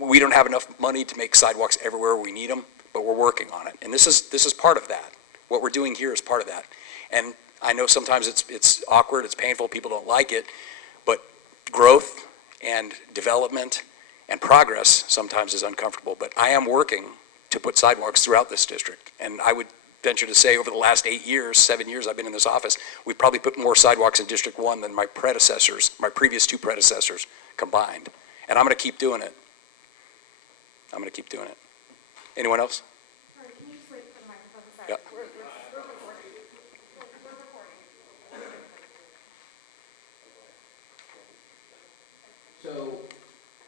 we don't have enough money to make sidewalks everywhere we need them, but we're working on it. And this is part of that. What we're doing here is part of that. And I know sometimes it's awkward, it's painful, people don't like it, but growth and development and progress sometimes is uncomfortable. But I am working to put sidewalks throughout this district. And I would venture to say over the last 7 years I've been in this office, we've probably put more sidewalks in District 1 than my previous two predecessors combined. And I'm going to keep doing it. Anyone else? Can you just wait for the microphone a second? Yeah. We're recording. We're recording. So,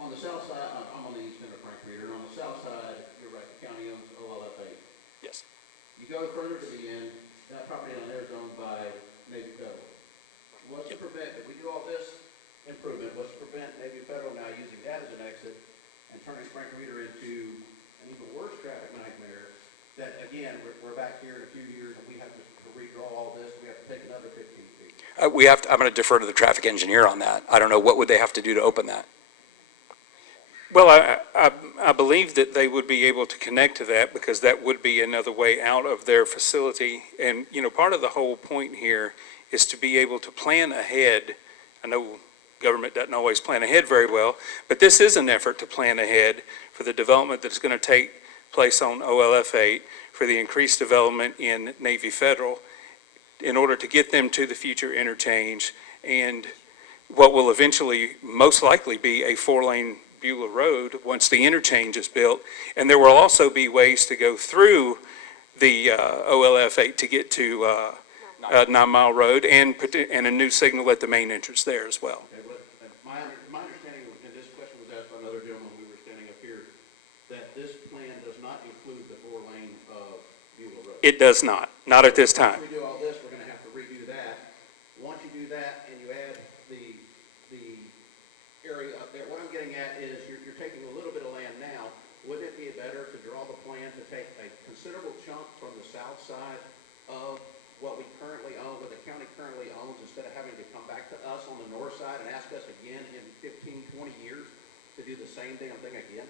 on the south side, I'm on the east end of Frank Reeder, and on the south side, you're right, the county owns OLF 8. Yes. You go further to the end, that property down there is owned by Navy Federal. What's to prevent, if we do all this improvement, what's to prevent Navy Federal now using that as an exit and turning Frank Reeder into an even worse traffic nightmare, that again, we're back here in a few years and we have to redraw all this, we have to take another 15 feet. I'm going to defer to the traffic engineer on that. I don't know, what would they have to do to open that? Well, I believe that they would be able to connect to that because that would be another way out of their facility. And, part of the whole point here is to be able to plan ahead. I know government doesn't always plan ahead very well, but this is an effort to plan ahead for the development that's going to take place on OLF 8, for the increased development in Navy Federal, in order to get them to the future interchange and what will eventually most likely be a 4-lane Beulah Road once the interchange is built. And there will also be ways to go through the OLF 8 to get to 9 Mile Road, and a new signal at the main entrance there as well. Okay, but my understanding, and this question was asked by another gentleman when we were standing up here, that this plan does not include the 4-lane of Beulah Road. It does not at this time. Once we do all this, we're gonna have to redo that. Once you do that and you add the area up there, what I'm getting at is you're taking a little bit of land now. Wouldn't it be better to draw the plan to take a considerable chunk from the south side of what we currently own, what the county currently owns, instead of having to come back to us on the north side and ask us again in 15, 20 years to do the same damn thing again?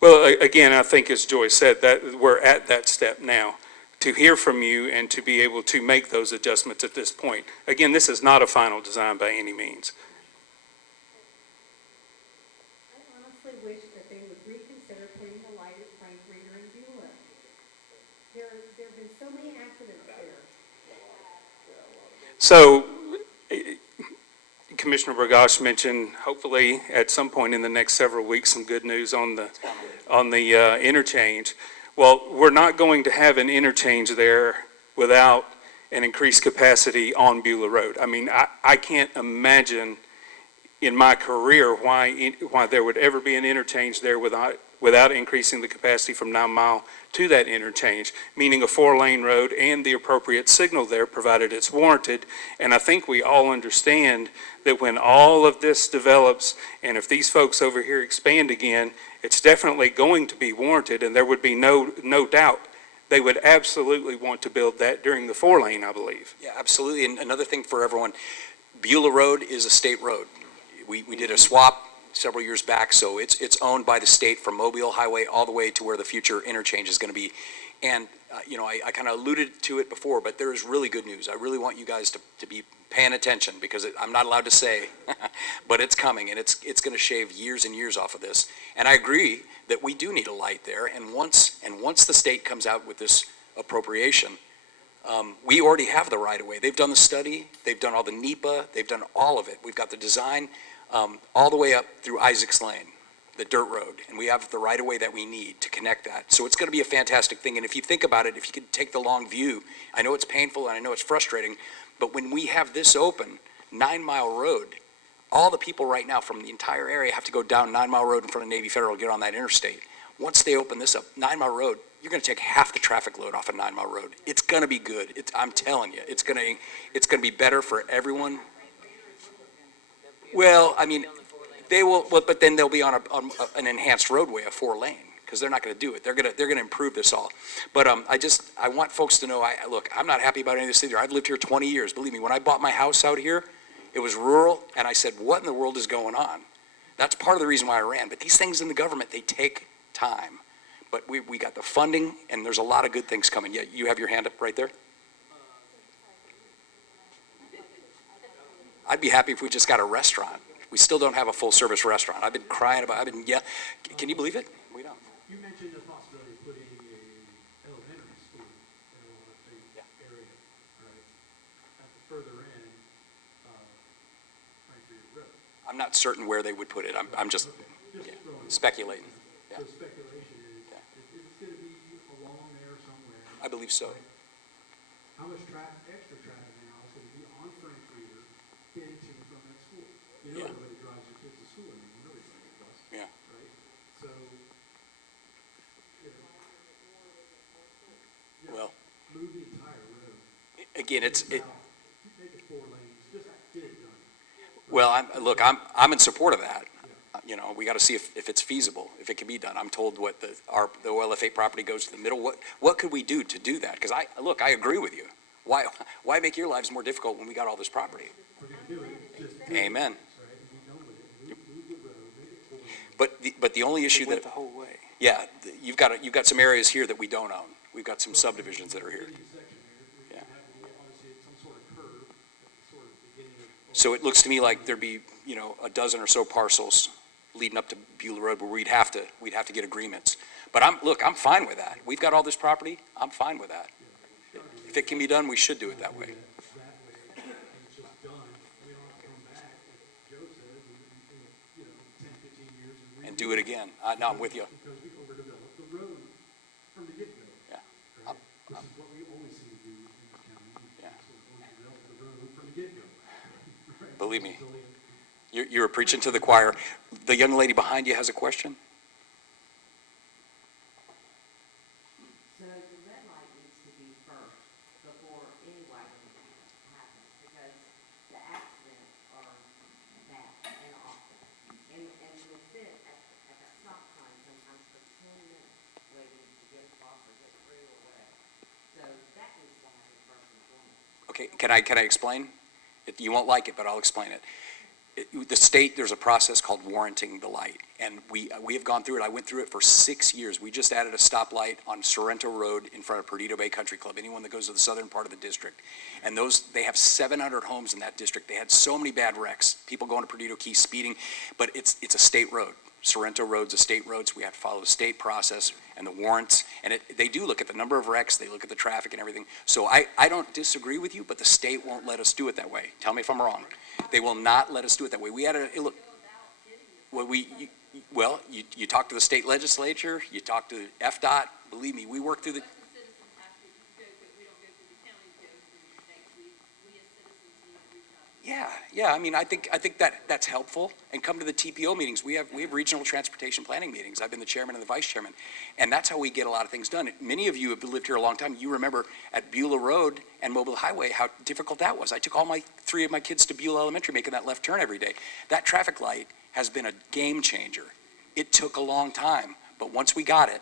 Well, again, I think as Joy said, that we're at that step now, to hear from you and to be able to make those adjustments at this point. Again, this is not a final design by any means. I honestly wish that they would reconsider putting the light at Frank Reeder and Beulah. There have been so many accidents there. So, Commissioner Burgash mentioned, hopefully, at some point in the next several weeks, some good news on the interchange. Well, we're not going to have an interchange there without an increased capacity on Beulah Road. I mean, I can't imagine in my career why there would ever be an interchange there without increasing the capacity from 9 Mile to that interchange, meaning a 4-lane road and the appropriate signal there, provided it's warranted. And I think we all understand that when all of this develops, and if these folks over here expand again, it's definitely going to be warranted, and there would be no doubt they would absolutely want to build that during the 4-lane, I believe. Yeah, absolutely. And another thing for everyone, Beulah Road is a state road. We did a swap several years back, so it's owned by the state from Mobile Highway all the way to where the future interchange is going to be. And, I kind of alluded to it before, but there is really good news. I really want you guys to be paying attention, because I'm not allowed to say, but it's coming, and it's going to shave years and years off of this. And I agree that we do need a light there, and once the state comes out with this appropriation, we already have the right-of-way. They've done the study, they've done all the NEPA, they've done all of it. We've got the design all the way up through Isaacs Lane, the dirt road, and we have the right-of-way that we need to connect that. So it's going to be a fantastic thing, and if you think about it, if you could take the long view, I know it's painful and I know it's frustrating, but when we have this open, 9 Mile Road, all the people right now from the entire area have to go down 9 Mile Road in front of Navy Federal to get on that interstate. Once they open this up, 9 Mile Road, you're going to take half the traffic load off of 9 Mile Road. It's going to be good. I'm telling you, it's going to be better for everyone. Well, I mean, they will, but then they'll be on an enhanced roadway, a 4-lane, because they're not going to do it. They're going to improve this all. But I want folks to know, look, I'm not happy about any of this either. I've lived here 20 years. Believe me, when I bought my house out here, it was rural, and I said, what in the world is going on? That's part of the reason why I ran. But these things in the government, they take time. But we got the funding, and there's a lot of good things coming. Yeah, you have your hand up right there? I'd be happy if we just got a restaurant. We still don't have a full-service restaurant. I've been crying about, can you believe it? We don't. You mentioned the possibility of putting a elementary school in a lot of the area, right? At the further end of Frank Reeder Road. I'm not certain where they would put it. I'm just speculating. Yeah. So speculation is it's going to be along there somewhere. I believe so. Right? How much extra traffic now is going to be on Frank Reeder getting to and from that school? You know, everybody drives their kids to school, and you know it's on the bus. Yeah. Right? So, Well, move the entire road. again, Make it 4 lanes, just get it done. well, I'm in support of that. We got to see if it's feasible, if it can be done. I'm told what the OLF8 property goes to the middle. What could we do to do that? Because I agree with you. Why make your lives more difficult when we got all this property? Amen. But the only issue that, the whole way. yeah, you've got some areas here that we don't own. We've got some subdivisions that are here. Yeah. So it looks to me like there'd be, a dozen or so parcels leading up to Beulah Road where we'd have to get agreements. But I'm fine with that. We've got all this property. I'm fine with that. If it can be done, we should do it that way. And do it again. No, I'm with you. Because we overdeveloped the road from the get-go. Yeah. Right? This is what we always seem to do in this county. We Yeah. sort of believe me. You're preaching to the choir. The young lady behind you has a question? So the red light needs to be first before any lighting happens, because the accidents are bad and often. And you'll sit at that stop sign sometimes for 10 minutes waiting to get across or get through or whatever. So that needs to happen first and foremost. Okay, can I explain? You won't like it, but I'll explain it. The state, there's a process called warranting the light, and we have gone through it. I went through it for 6 years. We just added a stoplight on Sorrento Road in front of Perdido Bay Country Club, anyone that goes to the southern part of the district. And they have 700 homes in that district. They had so many bad wrecks, people going to Perdido Key speeding, but it's a state road. Sorrento Road's a state road, so we have to follow the state process and the warrants. And they do look at the number of wrecks, they look at the traffic and everything. So I don't disagree with you, but the state won't let us do it that way. Tell me if I'm wrong. They will not let us do it that way. We had look, well, you talk to the state legislature, you talk to FDOT, believe me, we work through the, yeah, I mean, I think that's helpful, and come to the TPO meetings. We have regional transportation planning meetings. I've been the chairman and the vice chairman, and that's how we get a lot of things done. Many of you have lived here a long time. You remember at Beulah Road and Mobile Highway, how difficult that was. I took all 3 of my kids to Beulah Elementary, making that left turn every day. That traffic light has been a game changer. It took a long time, but once we got it,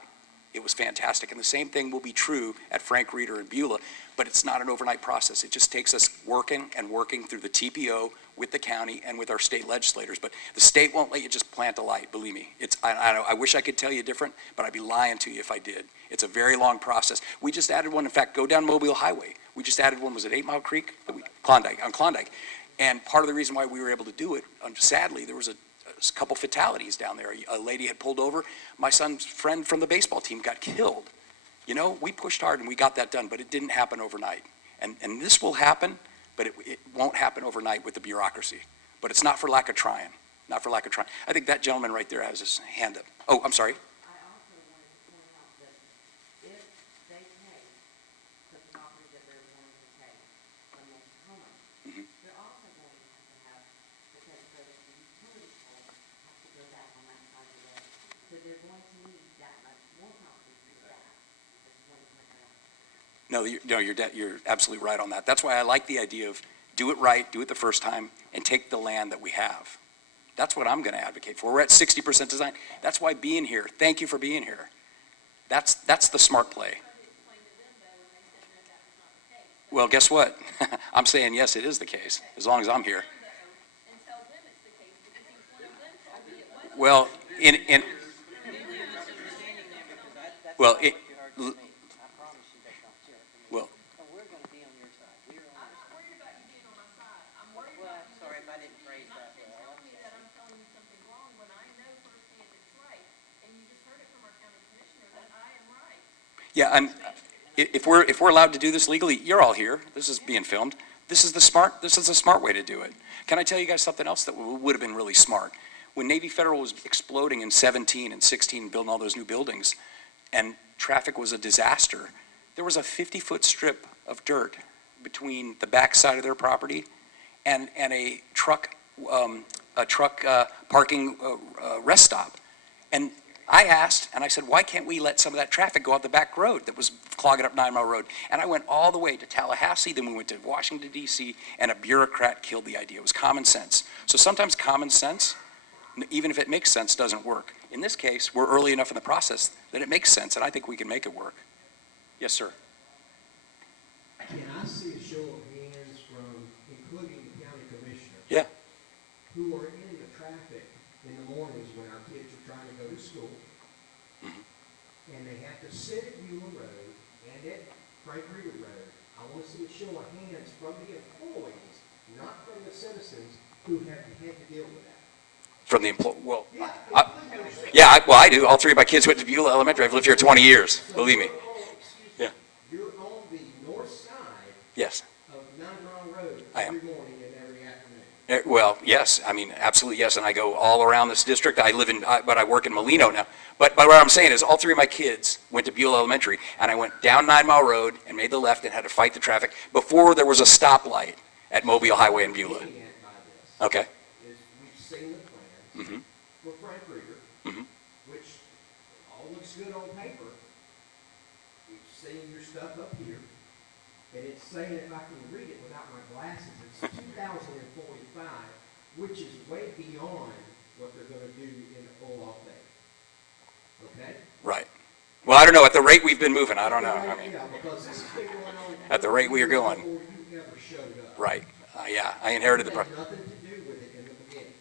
it was fantastic. And the same thing will be true at Frank Reeder and Beulah, but it's not an overnight process. It just takes us working through the TPO with the county and with our state legislators. But the state won't let you just plant a light, believe me. I wish I could tell you different, but I'd be lying to you if I did. It's a very long process. We just added one. In fact, go down Mobile Highway. We just added one. Was it 8 Mile Creek? Klondike. And part of the reason why we were able to do it, sadly, there was a couple fatalities down there. A lady had pulled over. My son's friend from the baseball team got killed. You know, we pushed hard and we got that done, but it didn't happen overnight. And this will happen, but it won't happen overnight with the bureaucracy. But it's not for lack of trying. Not for lack of trying. I think that gentleman right there has his hand up. Oh, I'm sorry. I also wanted to point out that if they pay the property that they're wanting to pay from the homeowner, they're also going to have, because the utility pole has to go back on that side of the road. So they're going to need that much more property for that. I just wanted to point that out. No, you're absolutely right on that. That's why I like the idea of do it right, do it the first time, and take the land that we have. That's what I'm going to advocate for. We're at 60% design. That's why being here, thank you for being here. That's the smart play. Well, guess what? I'm saying, yes, it is the case, as long as I'm here. Well, well, well, We're going to be on your side. We're on your side. I'm worried about you being on my side. I'm worried about you. Sorry if I didn't phrase that well. Tell me that I'm telling you something wrong when I know firsthand it's right. And you just heard it from our county commissioner that I am right. yeah, if we're allowed to do this legally, you're all here. This is being filmed. This is the smart way to do it. Can I tell you guys something else that would have been really smart? When Navy Federal was exploding in 17 and 16, building all those new buildings, and traffic was a disaster, there was a 50-foot strip of dirt between the backside of their property and a truck parking rest stop. And I asked, and I said, why can't we let some of that traffic go out the back road that was clogging up 9 Mile Road? And I went all the way to Tallahassee, then we went to Washington, D.C., and a bureaucrat killed the idea. It was common sense. So sometimes common sense, even if it makes sense, doesn't work. In this case, we're early enough in the process that it makes sense, and I think we can make it work. Yes, sir. Can I see a show of hands from, including the county commissioner? Yeah. Who are in the traffic in the mornings when our kids are trying to go to school? And they have to sit at Beulah Road and at Frank Reeder Road. I want to see a show of hands from the employees, not from the citizens who have had to deal with that. From the employee, well, I do. All 3 of my kids went to Beulah Elementary. I've lived here 20 years, believe me. Yeah. You're on the north side Yes. of Mount Vernon Road I am. every morning and every afternoon. Well, yes, I mean, absolutely yes, and I go all around this district. But I work in Molino now. But what I'm saying is all 3 of my kids went to Beulah Elementary, and I went down 9 Mile Road and made the left and had to fight the traffic before there was a stoplight at Mobile Highway in Beulah. Getting at by this Okay. is we've seen the plans Mhm. for Frank Reeder, Mhm. which all looks good on paper. We've seen your stuff up here, and it's saying, if I can read it without my glasses, it's 2045, which is way beyond what they're gonna do in Olaf Bay. Okay? Right. Well, I don't know, at the rate we've been moving, I don't know. I mean, Yeah, because this has been going on. At the rate we are going. Before you ever showed up. right. Yeah, I inherited the, It had nothing to do with it in the beginning.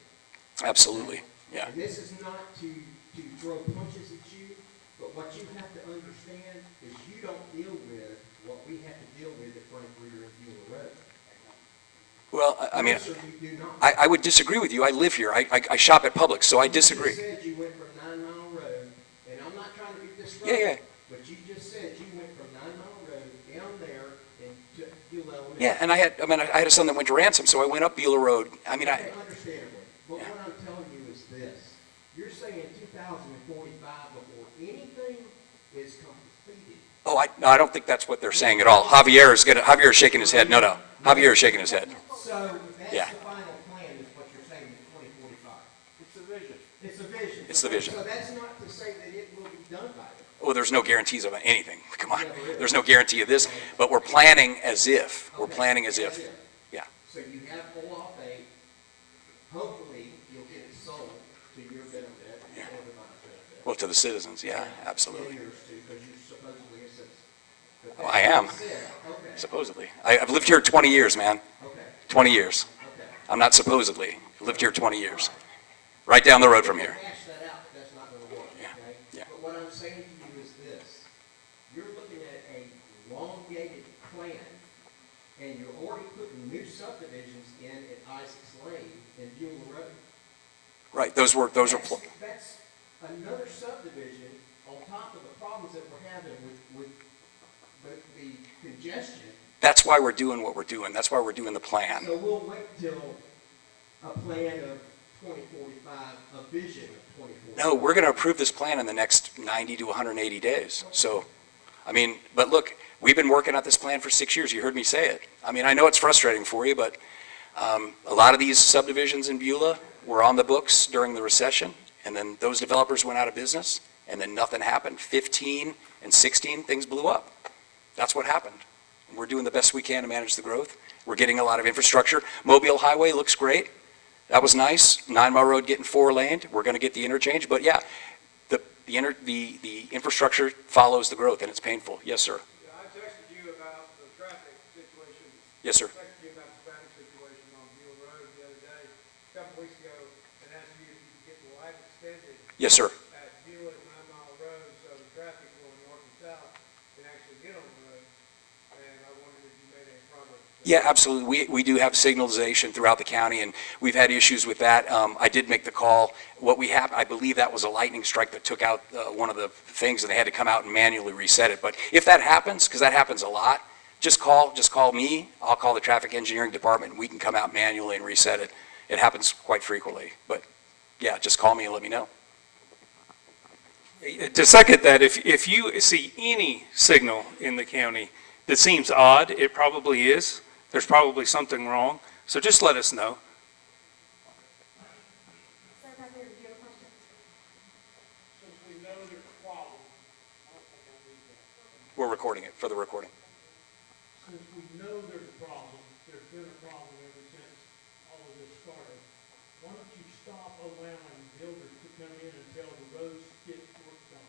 absolutely, yeah. And this is not to throw punches at you, but what you have to understand is you don't deal with what we have to deal with at Frank Reeder and Beulah Road. Well, I mean, No, sir, you do not. I would disagree with you. I live here. I shop at Publix, so I disagree. You just said you went from 9 Mile Road, and I'm not trying to be disruptive. Yeah, yeah. But you just said you went from 9 Mile Road down there and to Beulah Elementary. Yeah, and I had a son that went to Ransom, so I went up Beulah Road. I mean, Okay, understandably. But what I'm telling you is this. You're saying 2045 before anything is completed. oh, no, I don't think that's what they're saying at all. Javier's shaking his head. No. Javier is shaking his head. So that's Yeah. the final plan is what you're saying is 2045. It's a vision. It's a vision. It's the vision. So that's not to say that it will be done by then. Well, there's no guarantees of anything. Come on. There's no guarantee of this, but we're planning as if. We're planning as if. Yeah. So you have Olaf A, hopefully you'll get it sold to your benefit, and everybody's benefit. Well, to the citizens, yeah, And absolutely. yours too, because you're supposedly a citizen. But Oh, I am. that's it. Okay, Supposedly. I've lived here 20 years, man. okay, 20 years. okay. I'm not supposedly. I've lived here 20 years. Right down the road from here. Hash that out, but that's not gonna work, Yeah, okay? yeah. But what I'm saying to you is this, you're looking at a elongated plan, and you're already putting new subdivisions in at Isaac's Lane and Beulah Road. Right, those were, That's another subdivision on top of the problems that we're having with the congestion. that's why we're doing what we're doing. That's why we're doing the plan. So we'll wait till a plan of 2045, a vision of 2045. No, we're going to approve this plan in the next 90 to 180 days. So, I mean, but look, we've been working on this plan for 6 years. You heard me say it. I mean, I know it's frustrating for you, but a lot of these subdivisions in Beulah were on the books during the recession, and then those developers went out of business, and then nothing happened. 15 and 16, things blew up. That's what happened. We're doing the best we can to manage the growth. We're getting a lot of infrastructure. Mobile Highway looks great. That was nice. 9 Mile Road getting 4-laned. We're going to get the interchange, but yeah, the infrastructure follows the growth, and it's painful. Yes, sir. Yeah, I texted you about the traffic situation. Yes, sir. I texted you about the traffic situation on Beulah Road the other day, a couple weeks ago, and asked you if you could get the light extended Yes, sir. at Beulah and 9 Mile Road, so the traffic going north and south can actually get on the road. And I wondered if you made any progress. Yeah, absolutely. We do have signalization throughout the county, and we've had issues with that. I did make the call. What we have, I believe that was a lightning strike that took out one of the things, and they had to come out and manually reset it. But if that happens, because that happens a lot, just call me. I'll call the traffic engineering department, and we can come out manually and reset it. It happens quite frequently. But yeah, just call me and let me know. To second that, if you see any signal in the county that seems odd, it probably is. There's probably something wrong. So just let us know. Sir, right there, did you have a question? Since we know there's a problem, I don't think I need that. We're recording it for the recording. Since we know there's a problem, there's been a problem ever since all of this started, why don't you stop allowing builders to come in until the roads get worked on?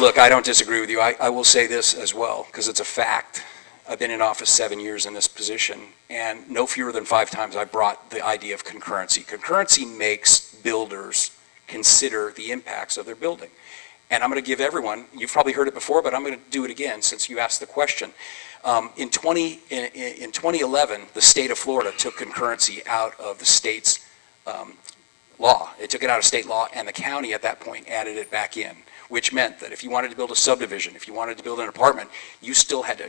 Look, I don't disagree with you. I will say this as well, because it's a fact. I've been in office 7 years in this position, and no fewer than 5 times I brought the idea of concurrency. Concurrency makes builders consider the impacts of their building. And I'm going to give everyone, you've probably heard it before, but I'm going to do it again since you asked the question. In 2011, the state of Florida took concurrency out of the state's law. It took it out of state law, and the county at that point added it back in, which meant that if you wanted to build a subdivision, if you wanted to build an apartment, you still had to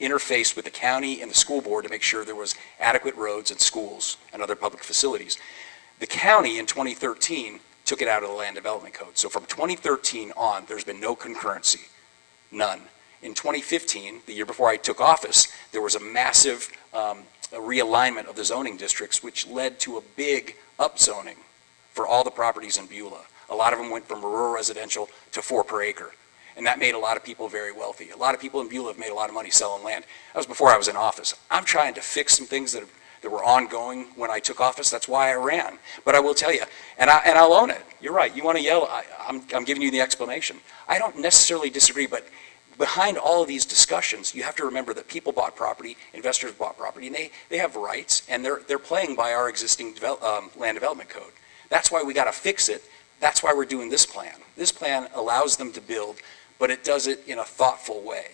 interface with the county and the school board to make sure there was adequate roads and schools and other public facilities. The county in 2013 took it out of the Land Development Code. So from 2013 on, there's been no concurrency, none. In 2015, the year before I took office, there was a massive a realignment of the zoning districts, which led to a big upzoning for all the properties in Beulah. A lot of them went from rural residential to 4 per acre. And that made a lot of people very wealthy. A lot of people in Beulah have made a lot of money selling land. That was before I was in office. I'm trying to fix some things that were ongoing when I took office. That's why I ran. But I will tell you, and I'll own it. You're right. You want to yell, I'm giving you the explanation. I don't necessarily disagree, but behind all of these discussions, you have to remember that people bought property, investors bought property, and they have rights, and they're playing by our existing land development code. That's why we got to fix it. That's why we're doing this plan. This plan allows them to build, but it does it in a thoughtful way.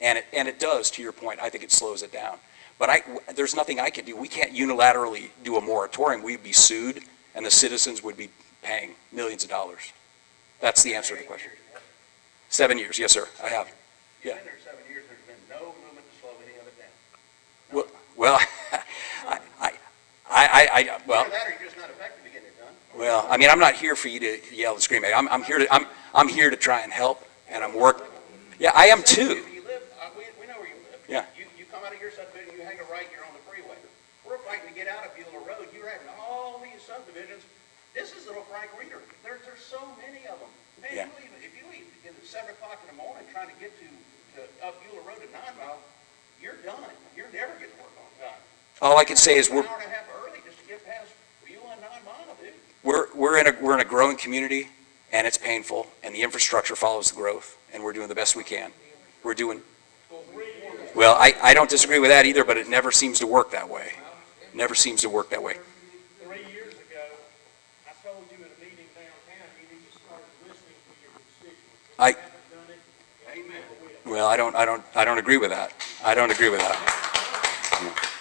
And it does, to your point. I think it slows it down. But there's nothing I can do. We can't unilaterally do a moratorium. We'd be sued, and the citizens would be paying millions of dollars. That's the answer to the question. 7 years, yes, sir, I have. Yeah. In there 7 years, there's been no movement to slow any of it down. Well, well. Either that or you're just not effective at getting it done. Well, I mean, I'm not here for you to yell and scream. I'm here to try and help, and I'm working. Yeah, I am too. You live, we know where you live. Yeah. You come out of your subdivision, you hang a right, you're on the freeway. We're fighting to get out of Beulah Road. You're having all these subdivisions. This is little Frank Reeder. There's so many of them. Man, Yeah. if you leave at 7 o'clock in the morning trying to get to up Beulah Road at 9 Mile, you're done. You're never getting to work on time. All I can say is An hour and a half early just to get past Beulah and 9 Mile, dude. we're in a growing community, and it's painful, and the infrastructure follows the growth, and we're doing the best we can. Well, I don't disagree with that either, but it never seems to work that way. Never seems to work that way. 3 years ago, I told you in a meeting downtown, you need to start listening to your constituents. I- If you haven't done it, Amen. Well, I don't agree with that. I don't agree with that.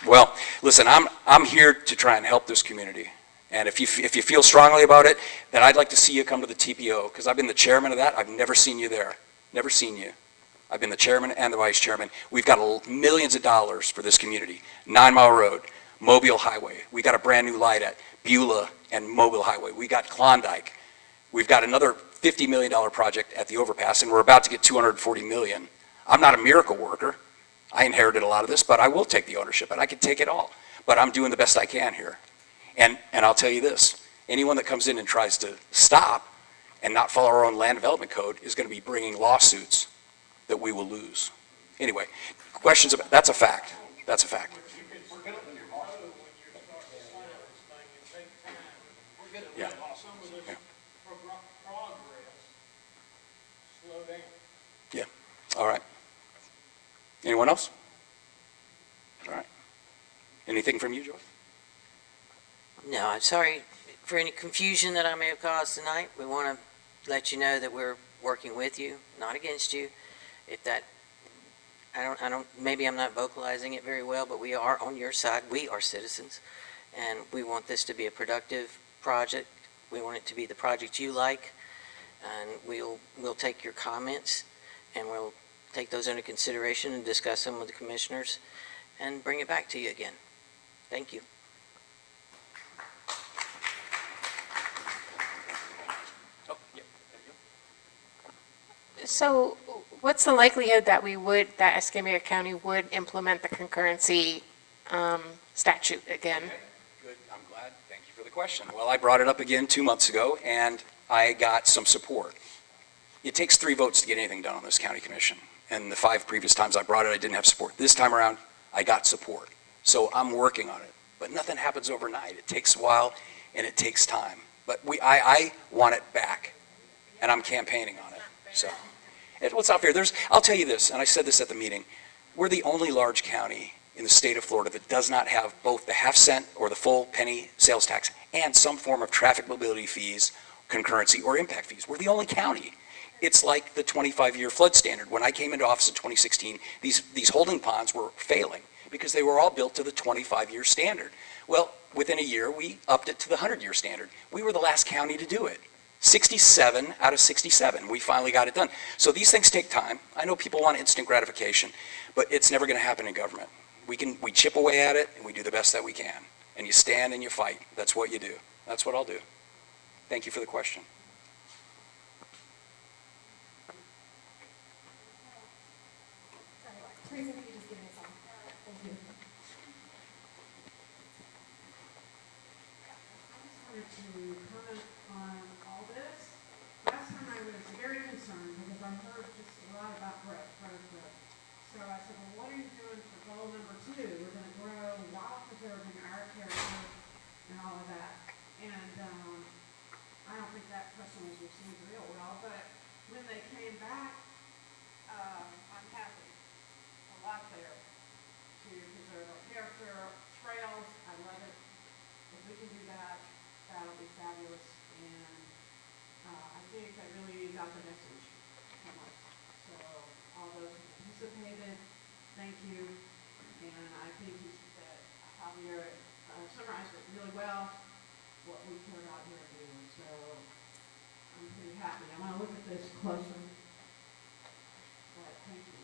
Well, listen, I'm here to try and help this community. And if you feel strongly about it, then I'd like to see you come to the TPO, because I've been the chairman of that. I've never seen you there. Never seen you. I've been the chairman and the vice chairman. We've got millions of dollars for this community. 9 Mile Road, Mobile Highway. We got a brand new light at Beulah and Mobile Highway. We got Klondike. We've got another $50 million project at the overpass, and we're about to get $240 million. I'm not a miracle worker. I inherited a lot of this, but I will take the ownership, and I can take it all. But I'm doing the best I can here. And I'll tell you this, anyone that comes in and tries to stop and not follow our own land development code is going to be bringing lawsuits that we will lose. Anyway, questions about, that's a fact. That's a fact. Yeah. some of this Yeah. progress, slow down. Yeah, all right. Anyone else? All right. Anything from you, Joy? No, I'm sorry for any confusion that I may have caused tonight. We want to let you know that we're working with you, not against you. If that, I don't, maybe I'm not vocalizing it very well, but we are on your side. We are citizens, and we want this to be a productive project. We want it to be the project you like, and we'll take your comments, and we'll take those into consideration and discuss them with the commissioners, and bring it back to you again. Thank you. Oh, yeah. So what's the likelihood that that Escambia County would implement the concurrency statute again? Good, I'm glad. Thank you for the question. Well, I brought it up again 2 months ago, and I got some support. It takes 3 votes to get anything done on this county commission, and the 5 previous times I brought it, I didn't have support. This time around, I got support. So I'm working on it, but nothing happens overnight. It takes a while, and it takes time. But I want it back, and I'm campaigning on it, so. What's not fair, I'll tell you this, and I said this at the meeting, we're the only large county in the state of Florida that does not have both the half-cent or the full penny sales tax and some form of traffic mobility fees, concurrency, or impact fees. We're the only county. It's like the 25-year flood standard. When I came into office in 2016, these holding ponds were failing because they were all built to the 25-year standard. Well, within a year, we upped it to the 100-year standard. We were the last county to do it. 67 out of 67, we finally got it done. So these things take time. I know people want instant gratification, but it's never going to happen in government. We chip away at it, and we do the best that we can. And you stand and you fight. That's what you do. That's what I'll do. Thank you for the question. thank you. And I think you said, Javier summarized it really well, what we care out here doing. So I'm pretty happy. I'm gonna look at this closer. But thank you.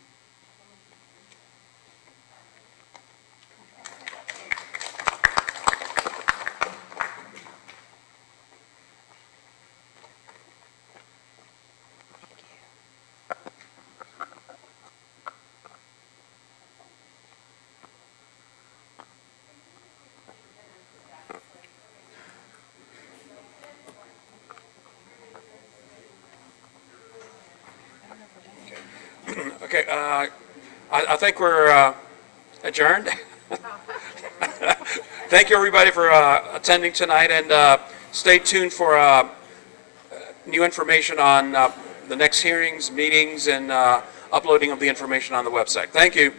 Okay, I think we're adjourned. Thank you, everybody, for attending tonight, and stay tuned for new information on the next hearings, meetings, and uploading of the information on the website. Thank you.